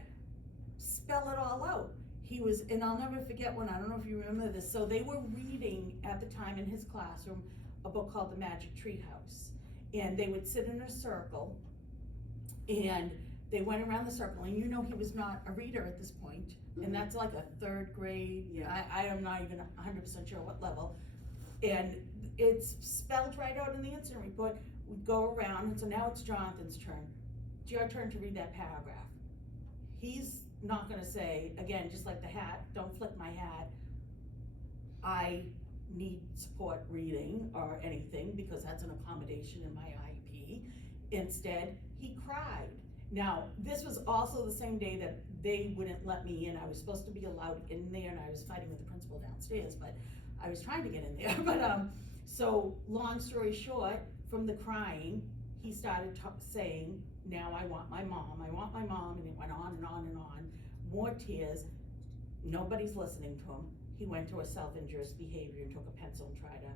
spell it all out. He was, and I'll never forget one, I don't know if you remember this, so they were reading at the time in his classroom a book called The Magic Tree House. And they would sit in a circle, and they went around the circle, and he was not a reader at this point, and that's like a third grade, Yeah. I am not even 100% sure what level. And it's spelled right out in the incident report. We go around, and so now it's Jonathan's turn. It's your turn to read that paragraph. He's not gonna say, again, just like the hat, don't flip my hat, I need support reading or anything, because that's an accommodation in my IEP. Instead, he cried. Now, this was also the same day that they wouldn't let me in. I was supposed to be allowed in there, and I was fighting with the principal downstairs, but I was trying to get in there. But so long story short, from the crying, he started saying, now I want my mom, and it went on and on and on. More tears, nobody's listening to him. He went to a self-injurious behavior and took a pencil and tried to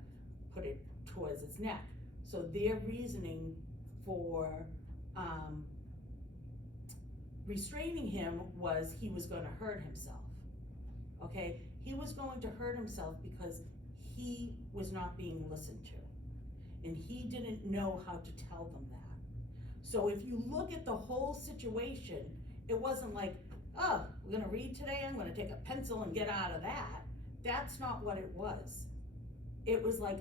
put it towards his neck. So their reasoning for restraining him was he was gonna hurt himself, okay? He was going to hurt himself because he was not being listened to. And he didn't know how to tell them that. So if you look at the whole situation, it wasn't like, oh, we're gonna read today, I'm gonna take a pencil and get out of that. That's not what it was. It was like,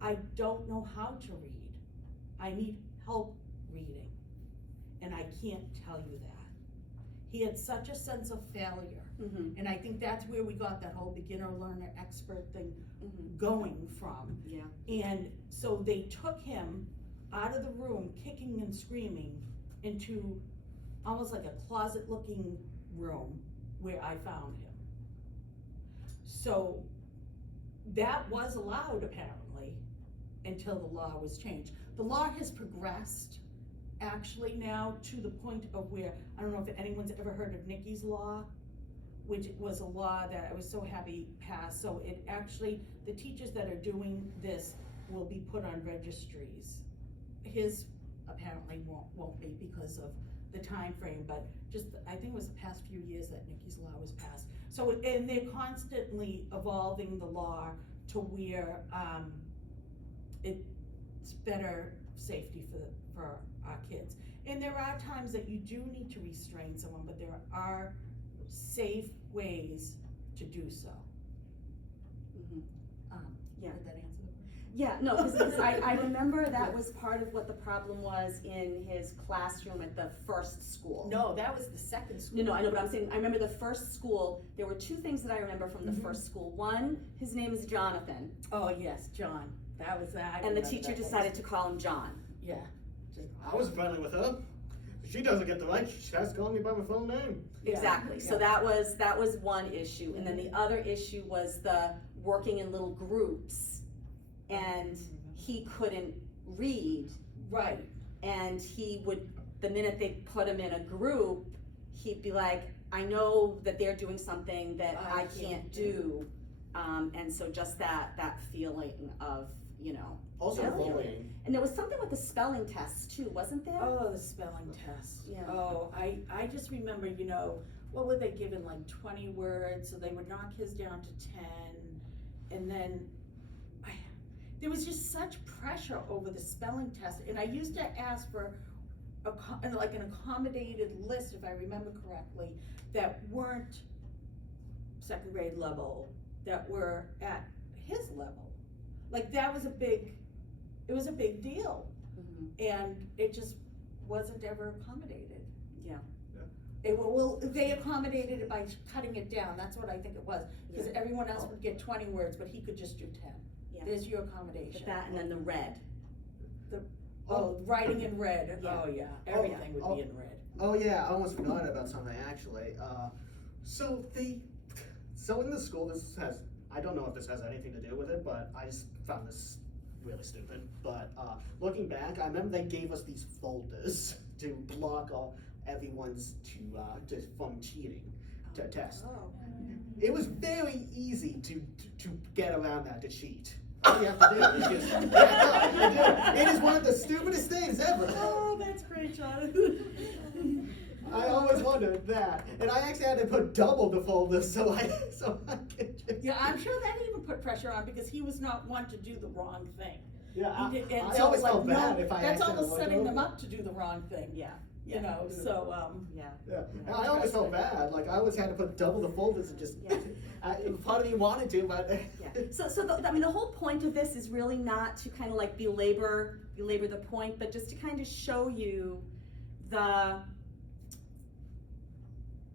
I don't know how to read. I need help reading. And I can't tell you that. He had such a sense of failure. Mm-hmm. And I think that's where we got that whole beginner, learner, expert thing Mm-hmm. going from. Yeah. And so they took him out of the room, kicking and screaming, into almost like a closet-looking room where I found him. So that was allowed apparently until the law was changed. The law has progressed actually now to the point of where, I don't know if anyone's ever heard of Nikki's Law, which was a law that I was so happy passed. So it actually, the teachers that are doing this will be put on registries. His apparently won't be because of the time frame, but just, I think it was the past few years that Nikki's Law was passed. So, and they're constantly evolving the law to where it's better safety for our kids. And there are times that you do need to restrain someone, but there are safe ways to do so. Mm-hmm. Yeah. Did that answer the question? Yeah, no, because I remember that was part of what the problem was in his classroom at the first school. No, that was the second school. No, I know, but I'm saying, I remember the first school, there were two things that I remember from the first school. One, his name is Jonathan, Oh, yes, John, that was that. and the teacher decided to call him John. Yeah. I was friendly with her. She doesn't get the right, she has to call me by my full name. Yeah, Exactly, so yeah. that was one issue, and then the other issue was the working in little groups, and he couldn't read, Right, and he would, the minute they put him in a group, he'd be like, I know that they're doing something that I can't do, and so just that feeling of, you know. Also failure. bullying. And there was something with the spelling tests too, wasn't there? oh, the spelling test. Yeah. Oh, I just remember, you know, what were they given, like 20 words, so they would knock his down to 10, and then there was just such pressure over the spelling test, and I used to ask for like an accommodated list, if I remember correctly, that weren't second grade level, that were at his level. Like that was it was a big deal, and it just wasn't ever accommodated. Yeah. They accommodated it by cutting it down, that's what I think it was, because everyone else would get 20 words, but he could just do 10. Yeah. There's your accommodation. But that, and then the red. Oh, writing in red, Yeah. oh yeah, everything would be in red. Oh yeah, I almost forgot about something actually. So in the school, this has, I don't know if this has anything to do with it, but I just found this really stupid. But looking back, I remember they gave us these folders to block everyone's from cheating to test. Oh. It was very easy to get around that, to cheat. All you have to do is just get up and do it. It is one of the stupidest things ever. Oh, that's great, Jonathan. I always wondered that, and I actually had to put double the folders so I could just. Yeah, I'm sure that even put pressure on, because he was not one to do the wrong thing. Yeah, He did, and I so always it's like, felt bad no, if I that's accidentally almost setting looked them over. up to do the wrong thing. Yeah. You know, so, Yeah. Yeah, and I always felt bad. Like I always had to put double the folders and just. Yeah. Part of me wanted to, but. Yeah. So the whole point of this is really not to kind of like belabor the point, but just to kind of show you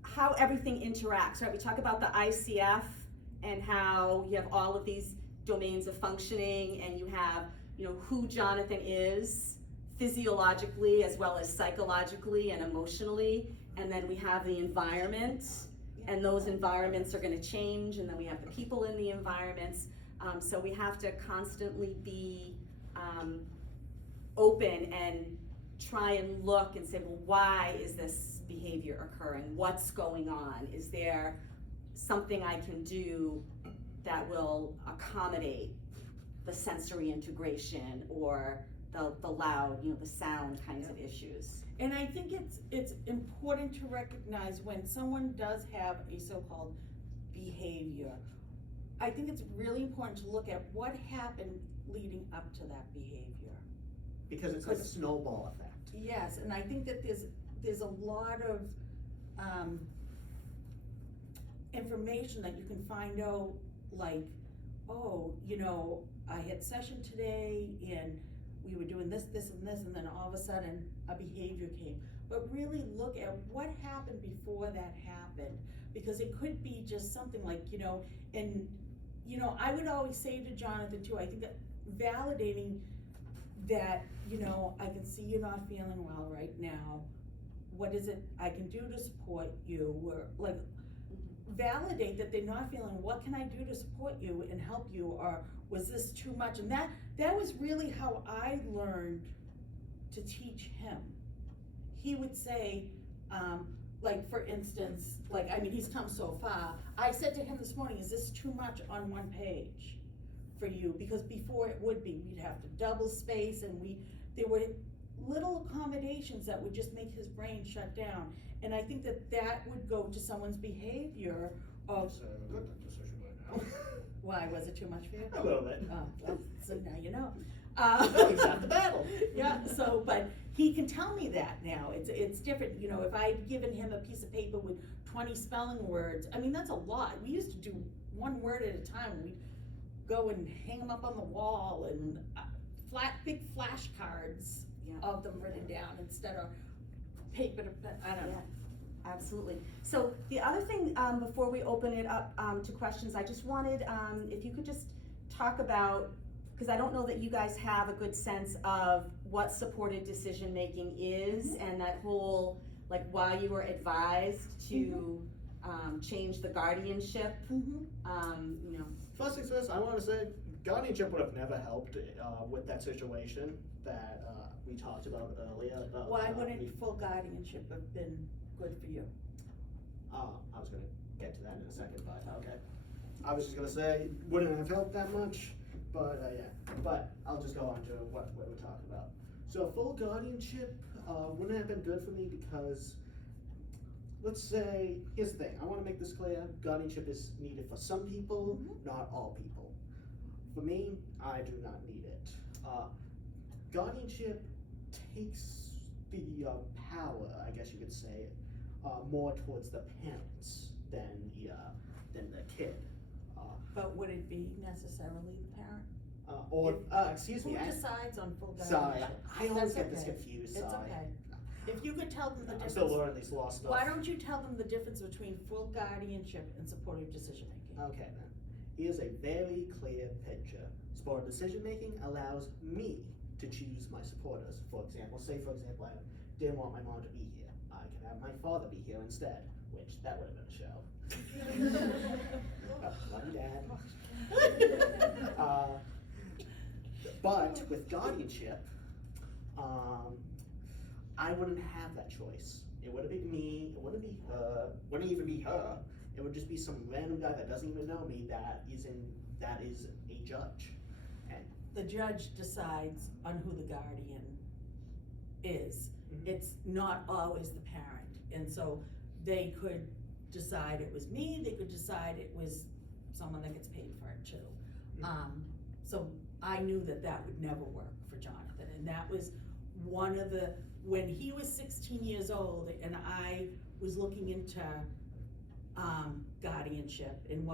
how everything interacts, right? We talk about the ICF and how you have all of these domains of functioning, and you have, you know, who Jonathan is physiologically as well as psychologically and emotionally, and then we have the environment, and those environments are going to change, and then we have the people in the environments, so we have to constantly be open and try and look and say, well, why is this behavior occurring? What's going on? Is there something I can do that will accommodate the sensory integration or the loud, the sound kinds of issues? And I think it's important to recognize when someone does have a so-called behavior, I think it's really important to look at what happened leading up to that behavior. Because it's like a snowball effect. Yes, and I think that there's a lot of information that you can find out, like, oh, I had session today and we were doing this, this, and this, and then all of a sudden a behavior came. But really look at what happened before that happened, because it could be just something like, and I would always say to Jonathan too, I think that validating that, I can see you're not feeling well right now. What is it I can do to support you? Validate that they're not feeling, what can I do to support you and help you, or was this too much? And that was really how I learned to teach him. He would say, for instance, he's come so far. I said to him this morning, is this too much on one page for you? Because before it would be, we'd have to double space, and there were little accommodations that would just make his brain shut down. And I think that would go to someone's behavior of. So I've got that decision right now. Why, was it too much for you? A little bit. Oh, well, so now you know. He's at the battle. Yeah, but he can tell me that now. It's different, if I'd given him a piece of paper with 20 spelling words, that's a lot. We used to do one word at a time. We'd go and hang them up on the wall and big flashcards of them written down instead of paper to, I don't know. Absolutely. So the other thing, before we open it up to questions, I just wanted, if you could just talk about, because I don't know that you guys have a good sense of what supported decision-making is, and that whole, why you were advised to change the guardianship, First things first, I want to say guardianship would have never helped with that situation that we talked about earlier. Why wouldn't full guardianship have been good for you? I was going to get to that in a second, but okay. I was just going to say, wouldn't have helped that much, but yeah. But I'll just go on to what we're talking about. So full guardianship wouldn't have been good for me because, let's say, here's the thing, I want to make this clear, guardianship is needed for some people, not all people. For me, I do not need it. Guardianship takes the power, I guess you could say, more towards the parents than the kid. But would it be necessarily the parent? Excuse me. Who decides on full Sorry, guardianship? I always That's get this okay. confused. It's Sorry. okay. If you could tell them the I'm difference. still learning these law stuff. Why don't you tell them the difference between full guardianship and supportive decision making? Okay then. Here's a very clear picture. Supportive decision making allows me to choose my supporters. For example, I didn't want my mom to be here. I can have my father be here instead, which that would have been a show. Love you, Dad. But with guardianship, I wouldn't have that choice. It wouldn't be me, it wouldn't be her, wouldn't even be her. It would just be some random guy that doesn't even know me that is a judge. And The judge decides on who the guardian is. It's not always the parent. And so they could decide it was me, they could decide it was someone that gets paid for it too. So I knew that would never work for Jonathan, and that was one of the, when he was 16 years old and I was looking into guardianship and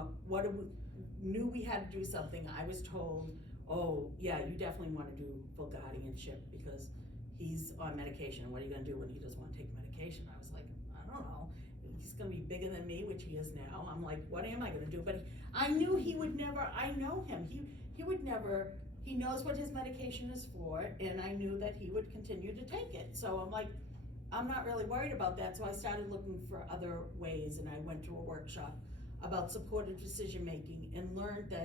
knew we had to do something, I was told, oh yeah, you definitely want to do full guardianship because he's on medication. What are you gonna do when he doesn't want to take medication? I was like, I don't know. He's gonna be bigger than me, which he is now. I'm like, what am I gonna do? But I knew he would never, I know him. He would never, he knows what his medication is for, and I knew that he would continue to take it. So I'm like, I'm not really worried about that. So I started looking for other ways, and I went to a workshop about supportive decision making and learned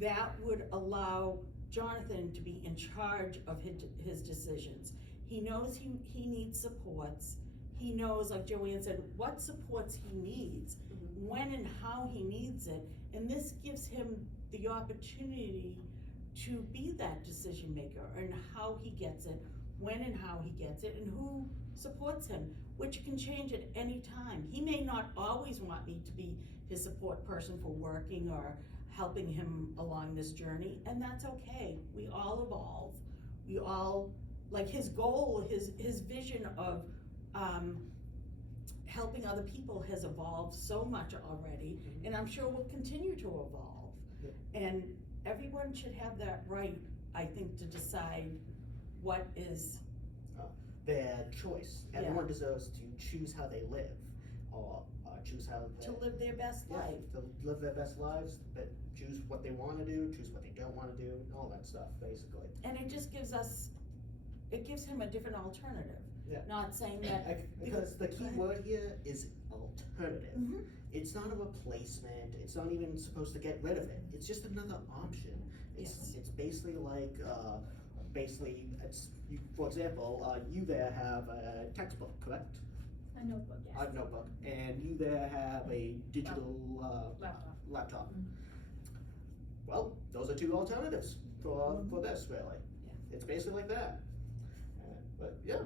that would allow Jonathan to be in charge of his decisions. He knows he needs supports. He knows, like Joanne said, what supports he needs, when and how he needs it, and this gives him the opportunity to be that decision maker and how he gets it, when and how he gets it, and who supports him, which can change at any time. He may not always want me to be his support person for working or helping him along this journey, and that's okay. We all evolve. We all, like his goal, his vision of helping other people has evolved so much already, and I'm sure will continue to evolve. And everyone should have that right, I think, to decide what is their choice. Everyone deserves to choose how they live, or choose how they, to live their best life. to live their best lives, but choose what they want to do, choose what they don't want to do, all that stuff, basically. And it just gives him a different alternative. Yeah. Not saying that. Because the key word here is alternative. Mhm. It's not a replacement. It's not even supposed to get rid of it. It's just another option. Yes. It's basically like, it's, you, for example, you there have a textbook, correct? A notebook, yes. A notebook, and you there have a digital laptop. Well, those are two alternatives for this, really. Yeah. It's basically like that. But yeah.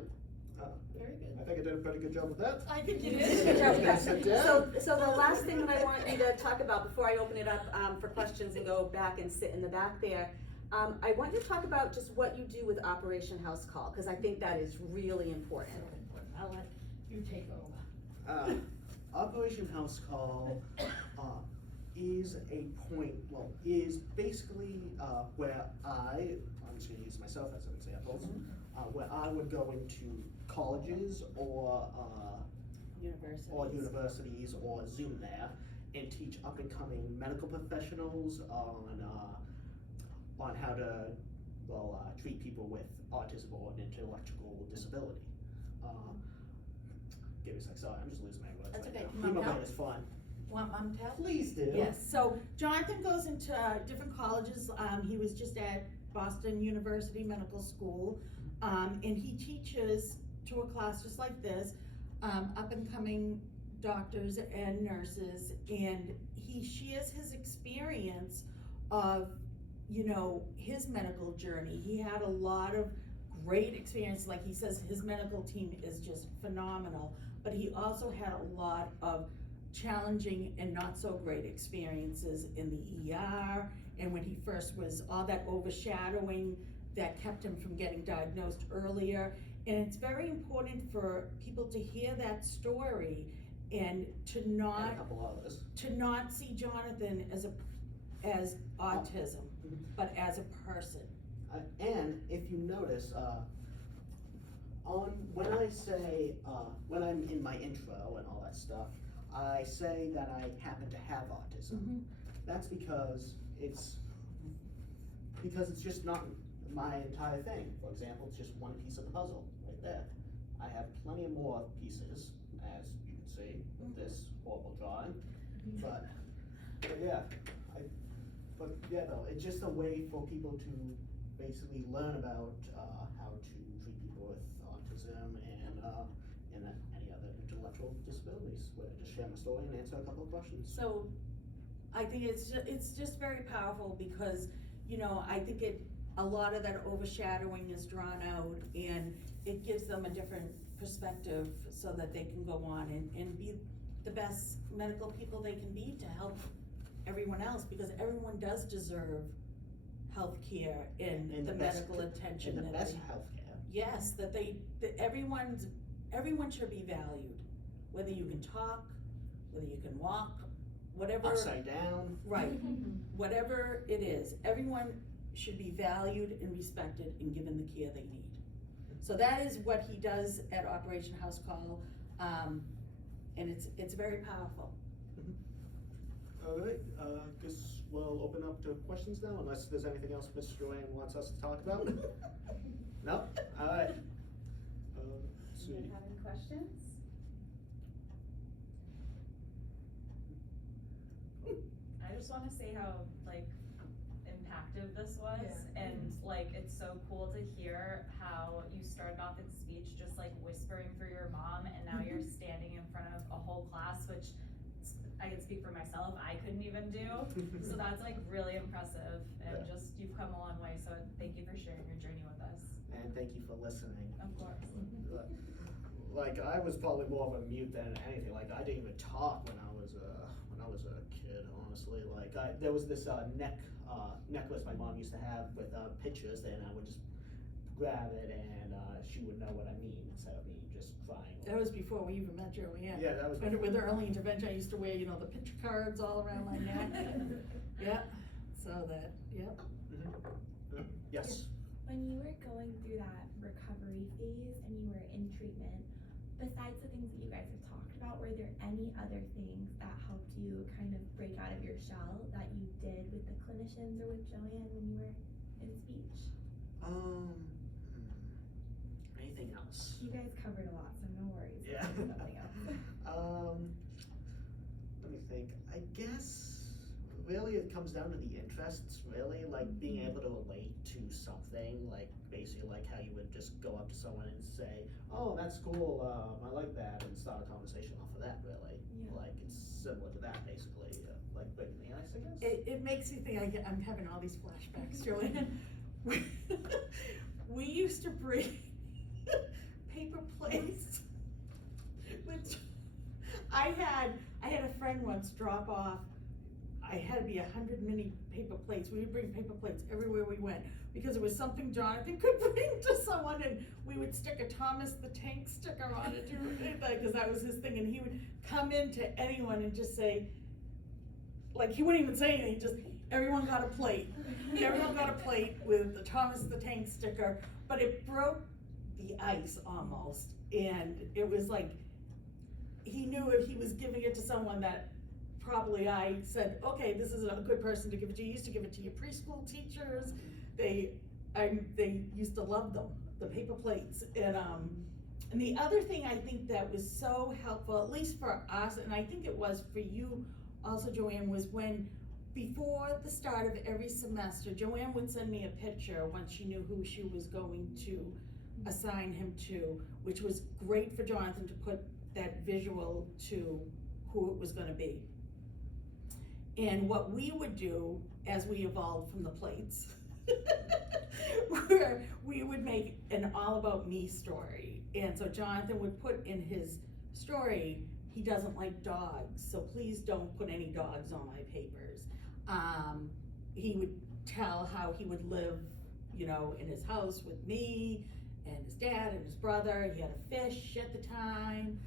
Very good. I think I did a pretty good job with that. I think you Good did. job, Can I sit down? So the last thing that I want you to talk about before I open it up for questions and go back and sit in the back there, I want you to talk about just what you do with Operation House Call, because I think that is really important. I'll let you take over. Operation House Call is is basically where I'm just going to use myself as an example, where I would go into colleges or universities or Zoom there and teach up and coming medical professionals on how to treat people with autism or an intellectual disability. Give me a sec, sorry, I'm just losing my words That's right okay. now. Can you Hemoglobin help? is fun. Want mom to help? Please do. Yes, so Jonathan goes into different colleges. He was just at Boston University Medical School, and he teaches to a class just like this, up and coming doctors and nurses, and he shares his experience of, his medical journey. He had a lot of great experience. Like he says, his medical team is just phenomenal, but he also had a lot of challenging and not so great experiences in the ER, and when he first was, all that overshadowing that kept him from getting diagnosed earlier. And it's very important for people to hear that story and to And a not couple others. see Jonathan as autism, but as a person. And if you notice, when I say, when I'm in my intro and all that stuff, I say that I happen to have autism. That's because it's just not my entire thing. For example, it's just one piece of the puzzle right there. I have plenty of more pieces, as you can see, with this horrible drawing. But yeah, though, it's just a way for people to basically learn about how to treat people with autism and any other intellectual disabilities. Where I just share my story and answer a couple of questions. So I think it's just very powerful because, I think a lot of that overshadowing is drawn out, and it gives them a different perspective so that they can go on and be the best medical people they can be to help everyone else, because everyone does deserve health care and the medical attention. And the that best they, health care. yes, that everyone should be valued, whether you can talk, whether you can walk, whatever. Upside down. Right, whatever it is, everyone should be valued and respected and given the care they need. So that is what he does at Operation House Call, and it's very powerful. All right, guess we'll open up to questions now, unless there's anything else Ms. Joanne wants us to talk about. No? All right. Let's see. Do you have any questions? I just want to say how impactful this was, and it's so cool to hear how you started off in speech, just like whispering through your mom, and now you're standing in front of a whole class, which I can speak for myself, I couldn't even do. So that's like really impressive, and Yeah. just, you've come a long way, so thank you for sharing your journey with us. And thank you for listening. Of course. Like, I was probably more of a mute than anything. Like, I didn't even talk when I was a kid, honestly. Like, there was this necklace my mom used to have with pictures, and I would just grab it, and she would know what I mean instead of me just crying. That was before we even met Joanne. Yeah, that was. And with the early intervention, I used to wear, you know, the picture cards all around my neck. Yeah, so that, yep. Mhm. Yes. When you were going through that recovery phase and you were in treatment, besides the things that you guys have talked about, were there any other things that helped you kind of break out of your shell that you did with the clinicians or with Joanne when you were in speech? Anything else? You guys covered a lot, so no worries. Yeah. Nothing else. Let me think. I guess really it comes down to the interests, really, like being able to relate to something, like basically like how you would just go up to someone and say, oh, that's cool, I like that, and start a conversation off of that, really. Yeah. Like, it's similar to that, basically, like breaking the ice, I guess. It makes me think, I'm having all these flashbacks, Joanne. We used to bring paper plates, which I had a friend once drop off, I had to be 100 mini paper plates. We would bring paper plates everywhere we went because it was something Jonathan could bring to someone, and we would stick a Thomas the Tank sticker on it because that was his thing, and he would come into anyone and just say, like, he wouldn't even say anything, just everyone got a plate. Everyone got a plate with the Thomas the Tank sticker, but it broke the ice almost, and it was like, he knew if he was giving it to someone that probably I said, okay, this is a good person to give it to. You used to give it to your preschool teachers. They used to love them, the paper plates. And the other thing I think that was so helpful, at least for us, and I think it was for you also, Joanne, was when before the start of every semester, Joanne would send me a picture once she knew who she was going to assign him to, which was great for Jonathan to put that visual to who it was gonna be. And what we would do as we evolved from the plates, where we would make an all about me story. And so Jonathan would put in his story, he doesn't like dogs, so please don't put any dogs on my papers. He would tell how he would live, you know, in his house with me and his dad and his brother. He had a fish at the time.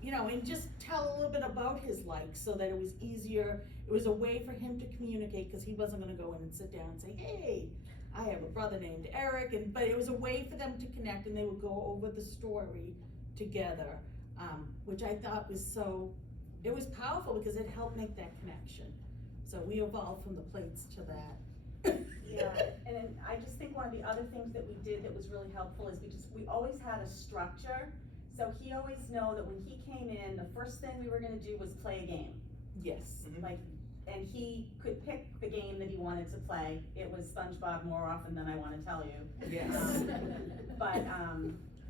You know, and just tell a little bit about his likes so that it was easier. It was a way for him to communicate because he wasn't gonna go in and sit down and say, hey, I have a brother named Eric, but it was a way for them to connect, and they would go over the story together, which I thought was it was powerful because it helped make that connection. So we evolved from the plates to that. Yeah, and then I just think one of the other things that we did that was really helpful is we always had a structure. So he always know that when he came in, the first thing we were gonna do was play a game. Yes. Like, and he could pick the game that he wanted to play. It was SpongeBob more often than I wanna tell you. Yes. But,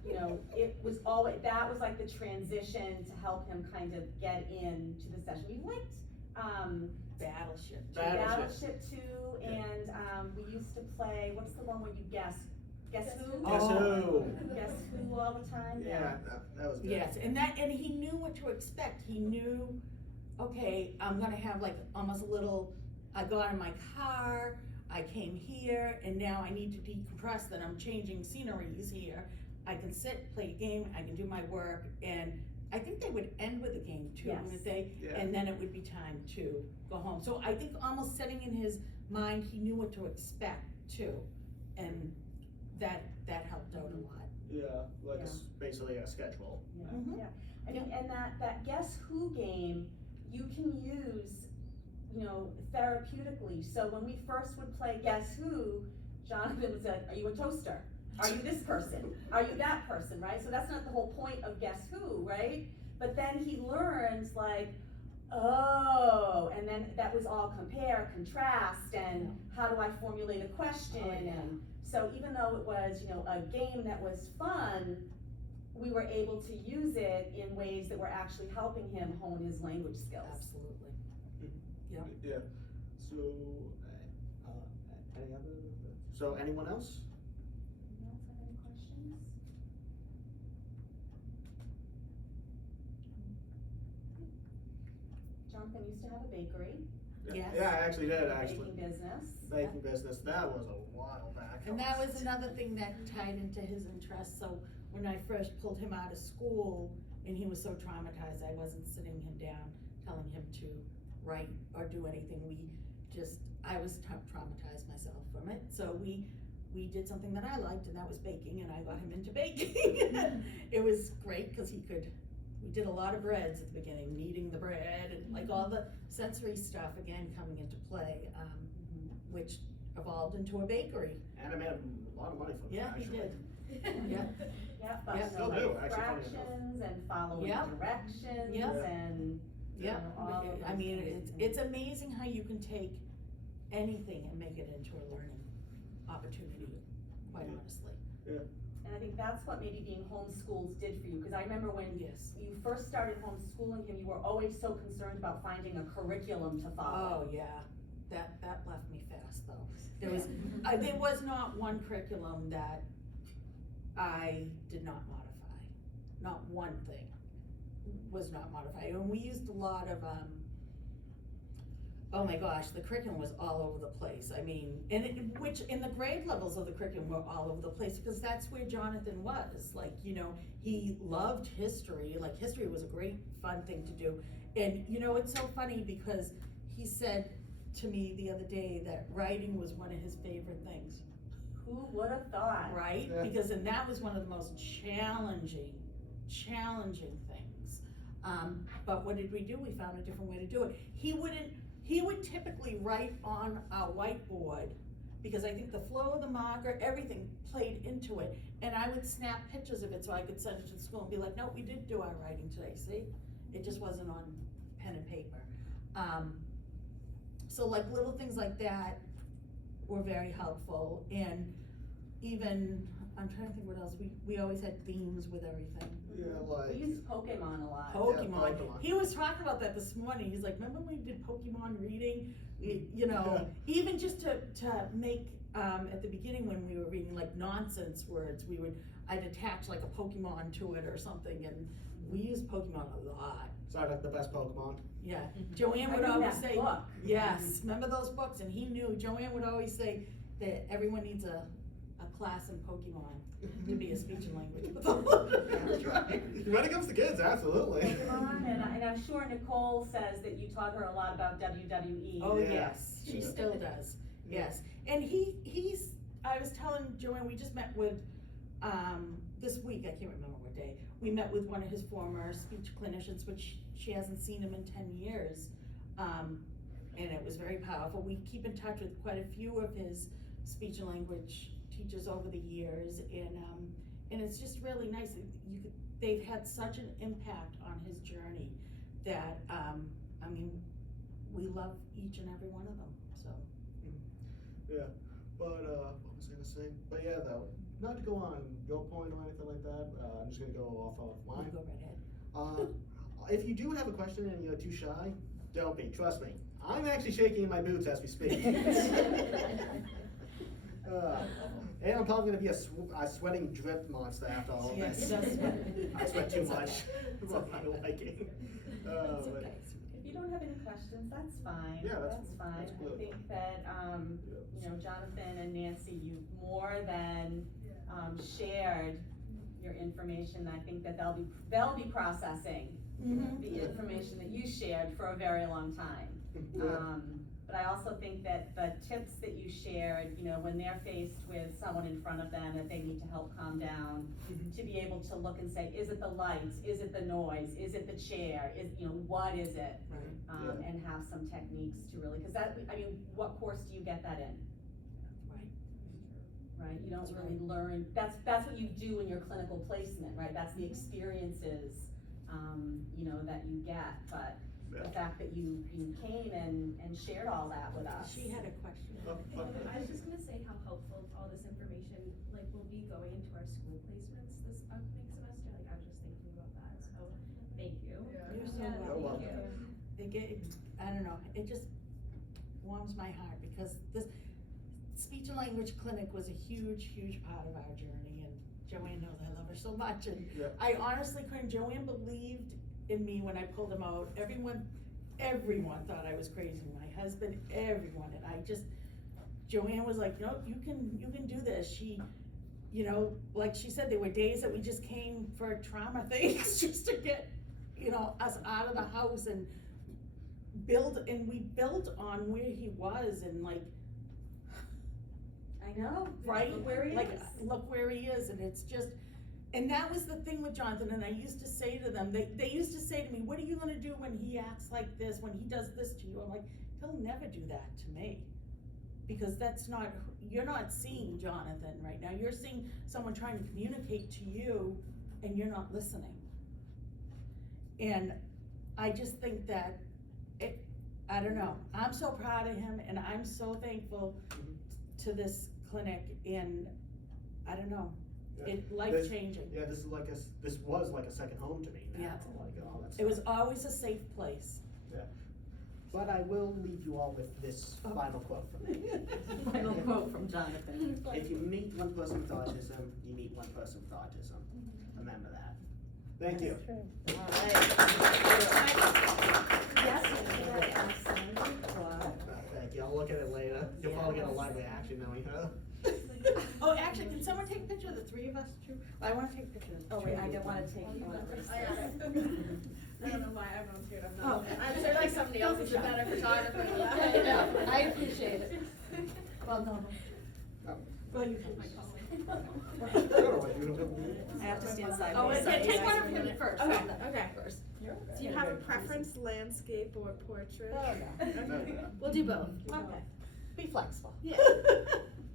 you know, it was that was like the transition to help him kind of get into the session. We liked, Battleship. Battleship 2, and we used to play, what's the one where you guess who? Guess who? Guess who all the time? Yeah, that was good. Yes, and he knew what to expect. He knew, okay, I'm gonna have like almost a little, I got in my car, I came here, and now I need to decompress, then I'm changing sceneries here. I can sit, play a game, I can do my work, and I think they would end with a game too, Yes. wouldn't they? Yeah. And then it would be time to go home. So I think almost setting in his mind, he knew what to expect too, and that helped out a lot. Yeah, like Yeah. basically a schedule. Yeah, Mhm. yeah. I mean, and that guess who game, you can use, you know, therapeutically. So when we first would play guess who, Jonathan would say, are you a toaster? Are you this person? Are you that person, right? So that's not the whole point of guess who, right? But then he learns like, oh, and then that was all compare, contrast, and how do I formulate a question? Oh, yeah. And So even though it was, a game that was fun, we were able to use it in ways that were actually helping him hone his language skills. Absolutely. Yep. Yeah, so, any other, so anyone else? Anyone else have any questions? Jonathan used to have a bakery, Yes. Yeah, I actually did, actually. baking business. Baking business, that was a while back. And that was another thing that tied into his interests, so when I first pulled him out of school and he was so traumatized, I wasn't sitting him down, telling him to write or do anything, I was traumatized myself from it, so we did something that I liked, and that was baking, and I got him into baking. It was great, cause we did a lot of breads at the beginning, kneading the bread, and like all the sensory stuff, again, coming into play, which evolved into a bakery. And I made a lot of money from it, Yeah, he actually. did. Yeah. Yeah, but Yeah. Still do, actually, funny enough. fractions and following Yeah. directions Yeah. and, Yeah, all of I those mean, things. it's amazing how you can take anything and make it into a learning opportunity, quite Yeah. honestly. And I think that's what maybe being homeschooled did for you, cause I remember when Yes. you first started homeschooling him, you were always so concerned about finding a curriculum to follow. Oh, yeah, that left me fast, though. There was not one curriculum that I did not modify, not one thing was not modified, and we used a lot of, oh my gosh, the curriculum was all over the place, I mean, which in the grade levels of the curriculum were all over the place, because that's where Jonathan was, like, he loved history, like, history was a great, fun thing to do, and, it's so funny, because he said to me the other day that writing was one of his favorite things. Who would have thought? Right? Yeah. Because, and that was one of the most challenging things. But what did we do? We found a different way to do it. He would typically write on a whiteboard, because I think the flow of the marker, everything played into it. And I would snap pictures of it so I could send it to the school and be like, no, we did do our writing today, see? It just wasn't on pen and paper. So like little things like that were very helpful, and even, I'm trying to think what else, we always had themes with everything. Yeah, We like, used Pokemon a lot. Pokemon, Pokemon. he was talking about that this morning, he's like, remember when we did Pokemon reading? Yeah. Even just to make, at the beginning when we were reading like nonsense words, I'd attach like a Pokemon to it or something, and we used Pokemon a lot. sorry, like the best Pokemon. Yeah, Joanne I would knew always that say, book. yes, remember those books, and he knew, Joanne would always say that everyone needs a class in Pokemon to be a speech and language pathologist. That's right. When it comes to kids, absolutely. Pokemon, and I'm sure Nicole says that you taught her a lot about WWE. Oh, Yeah. yes, she Yeah. still does, yes, and I was telling Joanne, we just met with, this week, I can't remember what day, we met with one of his former speech clinicians, which she hasn't seen him in 10 years. And it was very powerful. We keep in touch with quite a few of his speech and language teachers over the years, and it's just really nice. They've had such an impact on his journey that, I mean, we love each and every one of them, so. Yeah, but, what was I gonna say? But yeah, though, not to go on your point or anything like that, I'm just gonna go off of You mine. go right ahead. If you do have a question and you're too shy, don't be, trust me. I'm actually shaking in my boots as we speak. And I'm probably gonna be a sweating drip monster after all of Yes, this. that's right. I sweat too It's much. okay. It's not my liking. It's But- okay. If you don't have any questions, that's fine. Yeah, that's fine. that's good. I think that, Jonathan and Nancy, you've more than, shared your information. I think that they'll be processing Mhm. the information that you shared for a very long time. Yeah. But I also think that the tips that you shared, when they're faced with someone in front of them that they need to help calm down, Mhm. to be able to look and say, is it the lights, is it the noise, is it the chair, what is it? Right. And have some techniques to really, cause what course do you get that in? Right, you don't That's really learn, that's what you do in your clinical placement, right, that's the experiences, that you get, but the fact that you came and shared all that with us. She had a question. I was just gonna say how helpful all this information, like, will be going into our school placements this upcoming semester, like, I was just thinking about that, so, thank you. You're so Yeah, welcome. thank you. I don't know, it just warms my heart because this speech and language clinic was a huge, huge part of our journey, and Joanne knows I love her so much, and Yeah. I honestly couldn't, Joanne believed in me when I pulled him out. Everyone thought I was crazy, my husband, everyone, and I just, Joanne was like, no, you can do this. She, you know, like she said, there were days that we just came for trauma things just to get, you know, us out of the house and we built on where he was and like, I know, right? look where he Like, is. look where he is, and it's just, and that was the thing with Jonathan, and I used to say to them, they used to say to me, what are you gonna do when he acts like this, when he does this to you? I'm like, he'll never do that to me. Because that's not, you're not seeing Jonathan right now, you're seeing someone trying to communicate to you, and you're not listening. And I just think that, I don't know, I'm so proud of him, and I'm so thankful to this clinic, and I don't know, Yeah. life changing. Yeah, this was like a second home to me now. Yeah. Like, oh, that's. It was always a safe place. But I will leave you all with this final quote from me. Final quote from Jonathan. If you meet one person with autism, you meet one person with autism. Remember that. Thank you. Yes. Thank you. I'll look at it later. You'll probably get a live reaction knowing her. Oh, actually, can someone take a picture of the three of us, too? I wanna take a picture of the Oh, three wait, of I you. don't wanna take one. I don't know why everyone's here, I'm Oh. not, I'm sure like somebody else is a better photographer than that. I know. I appreciate it. Well, no. Oh. Well, you can. I don't know what you do. I have to stand sideways. Oh, sorry. take one of him first. Okay. Okay. First. Do you have a preference, landscape or portrait? Oh, no. Okay. We'll do both. Okay. Be flexible. Yeah.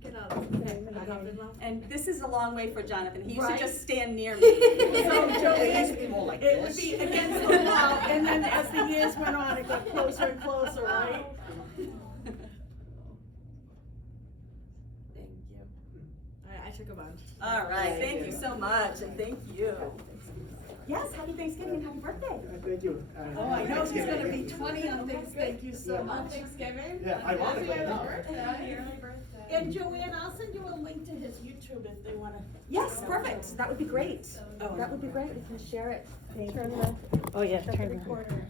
Get out of it. And this is a long way for Jonathan, he used to Right. just stand near me. So It Joanne, used to be more like it would this. be against the wall, and then as the years went on, it got closer and closer, right? Thank you. I took a bunch. All right, thank you so much, and thank you. Yes, happy Thanksgiving and happy birthday. Thank you. Oh, I know, he's gonna be 20 on Thanksgiving, thank you so Yeah. much. Thanksgiving? Yeah, ironically enough. Happy early birthday. And Joanne, I'll send you a link to his YouTube if they wanna. Yes, perfect, that would be great. Oh, That would be great, we can share it. Oh, yeah, Recorder.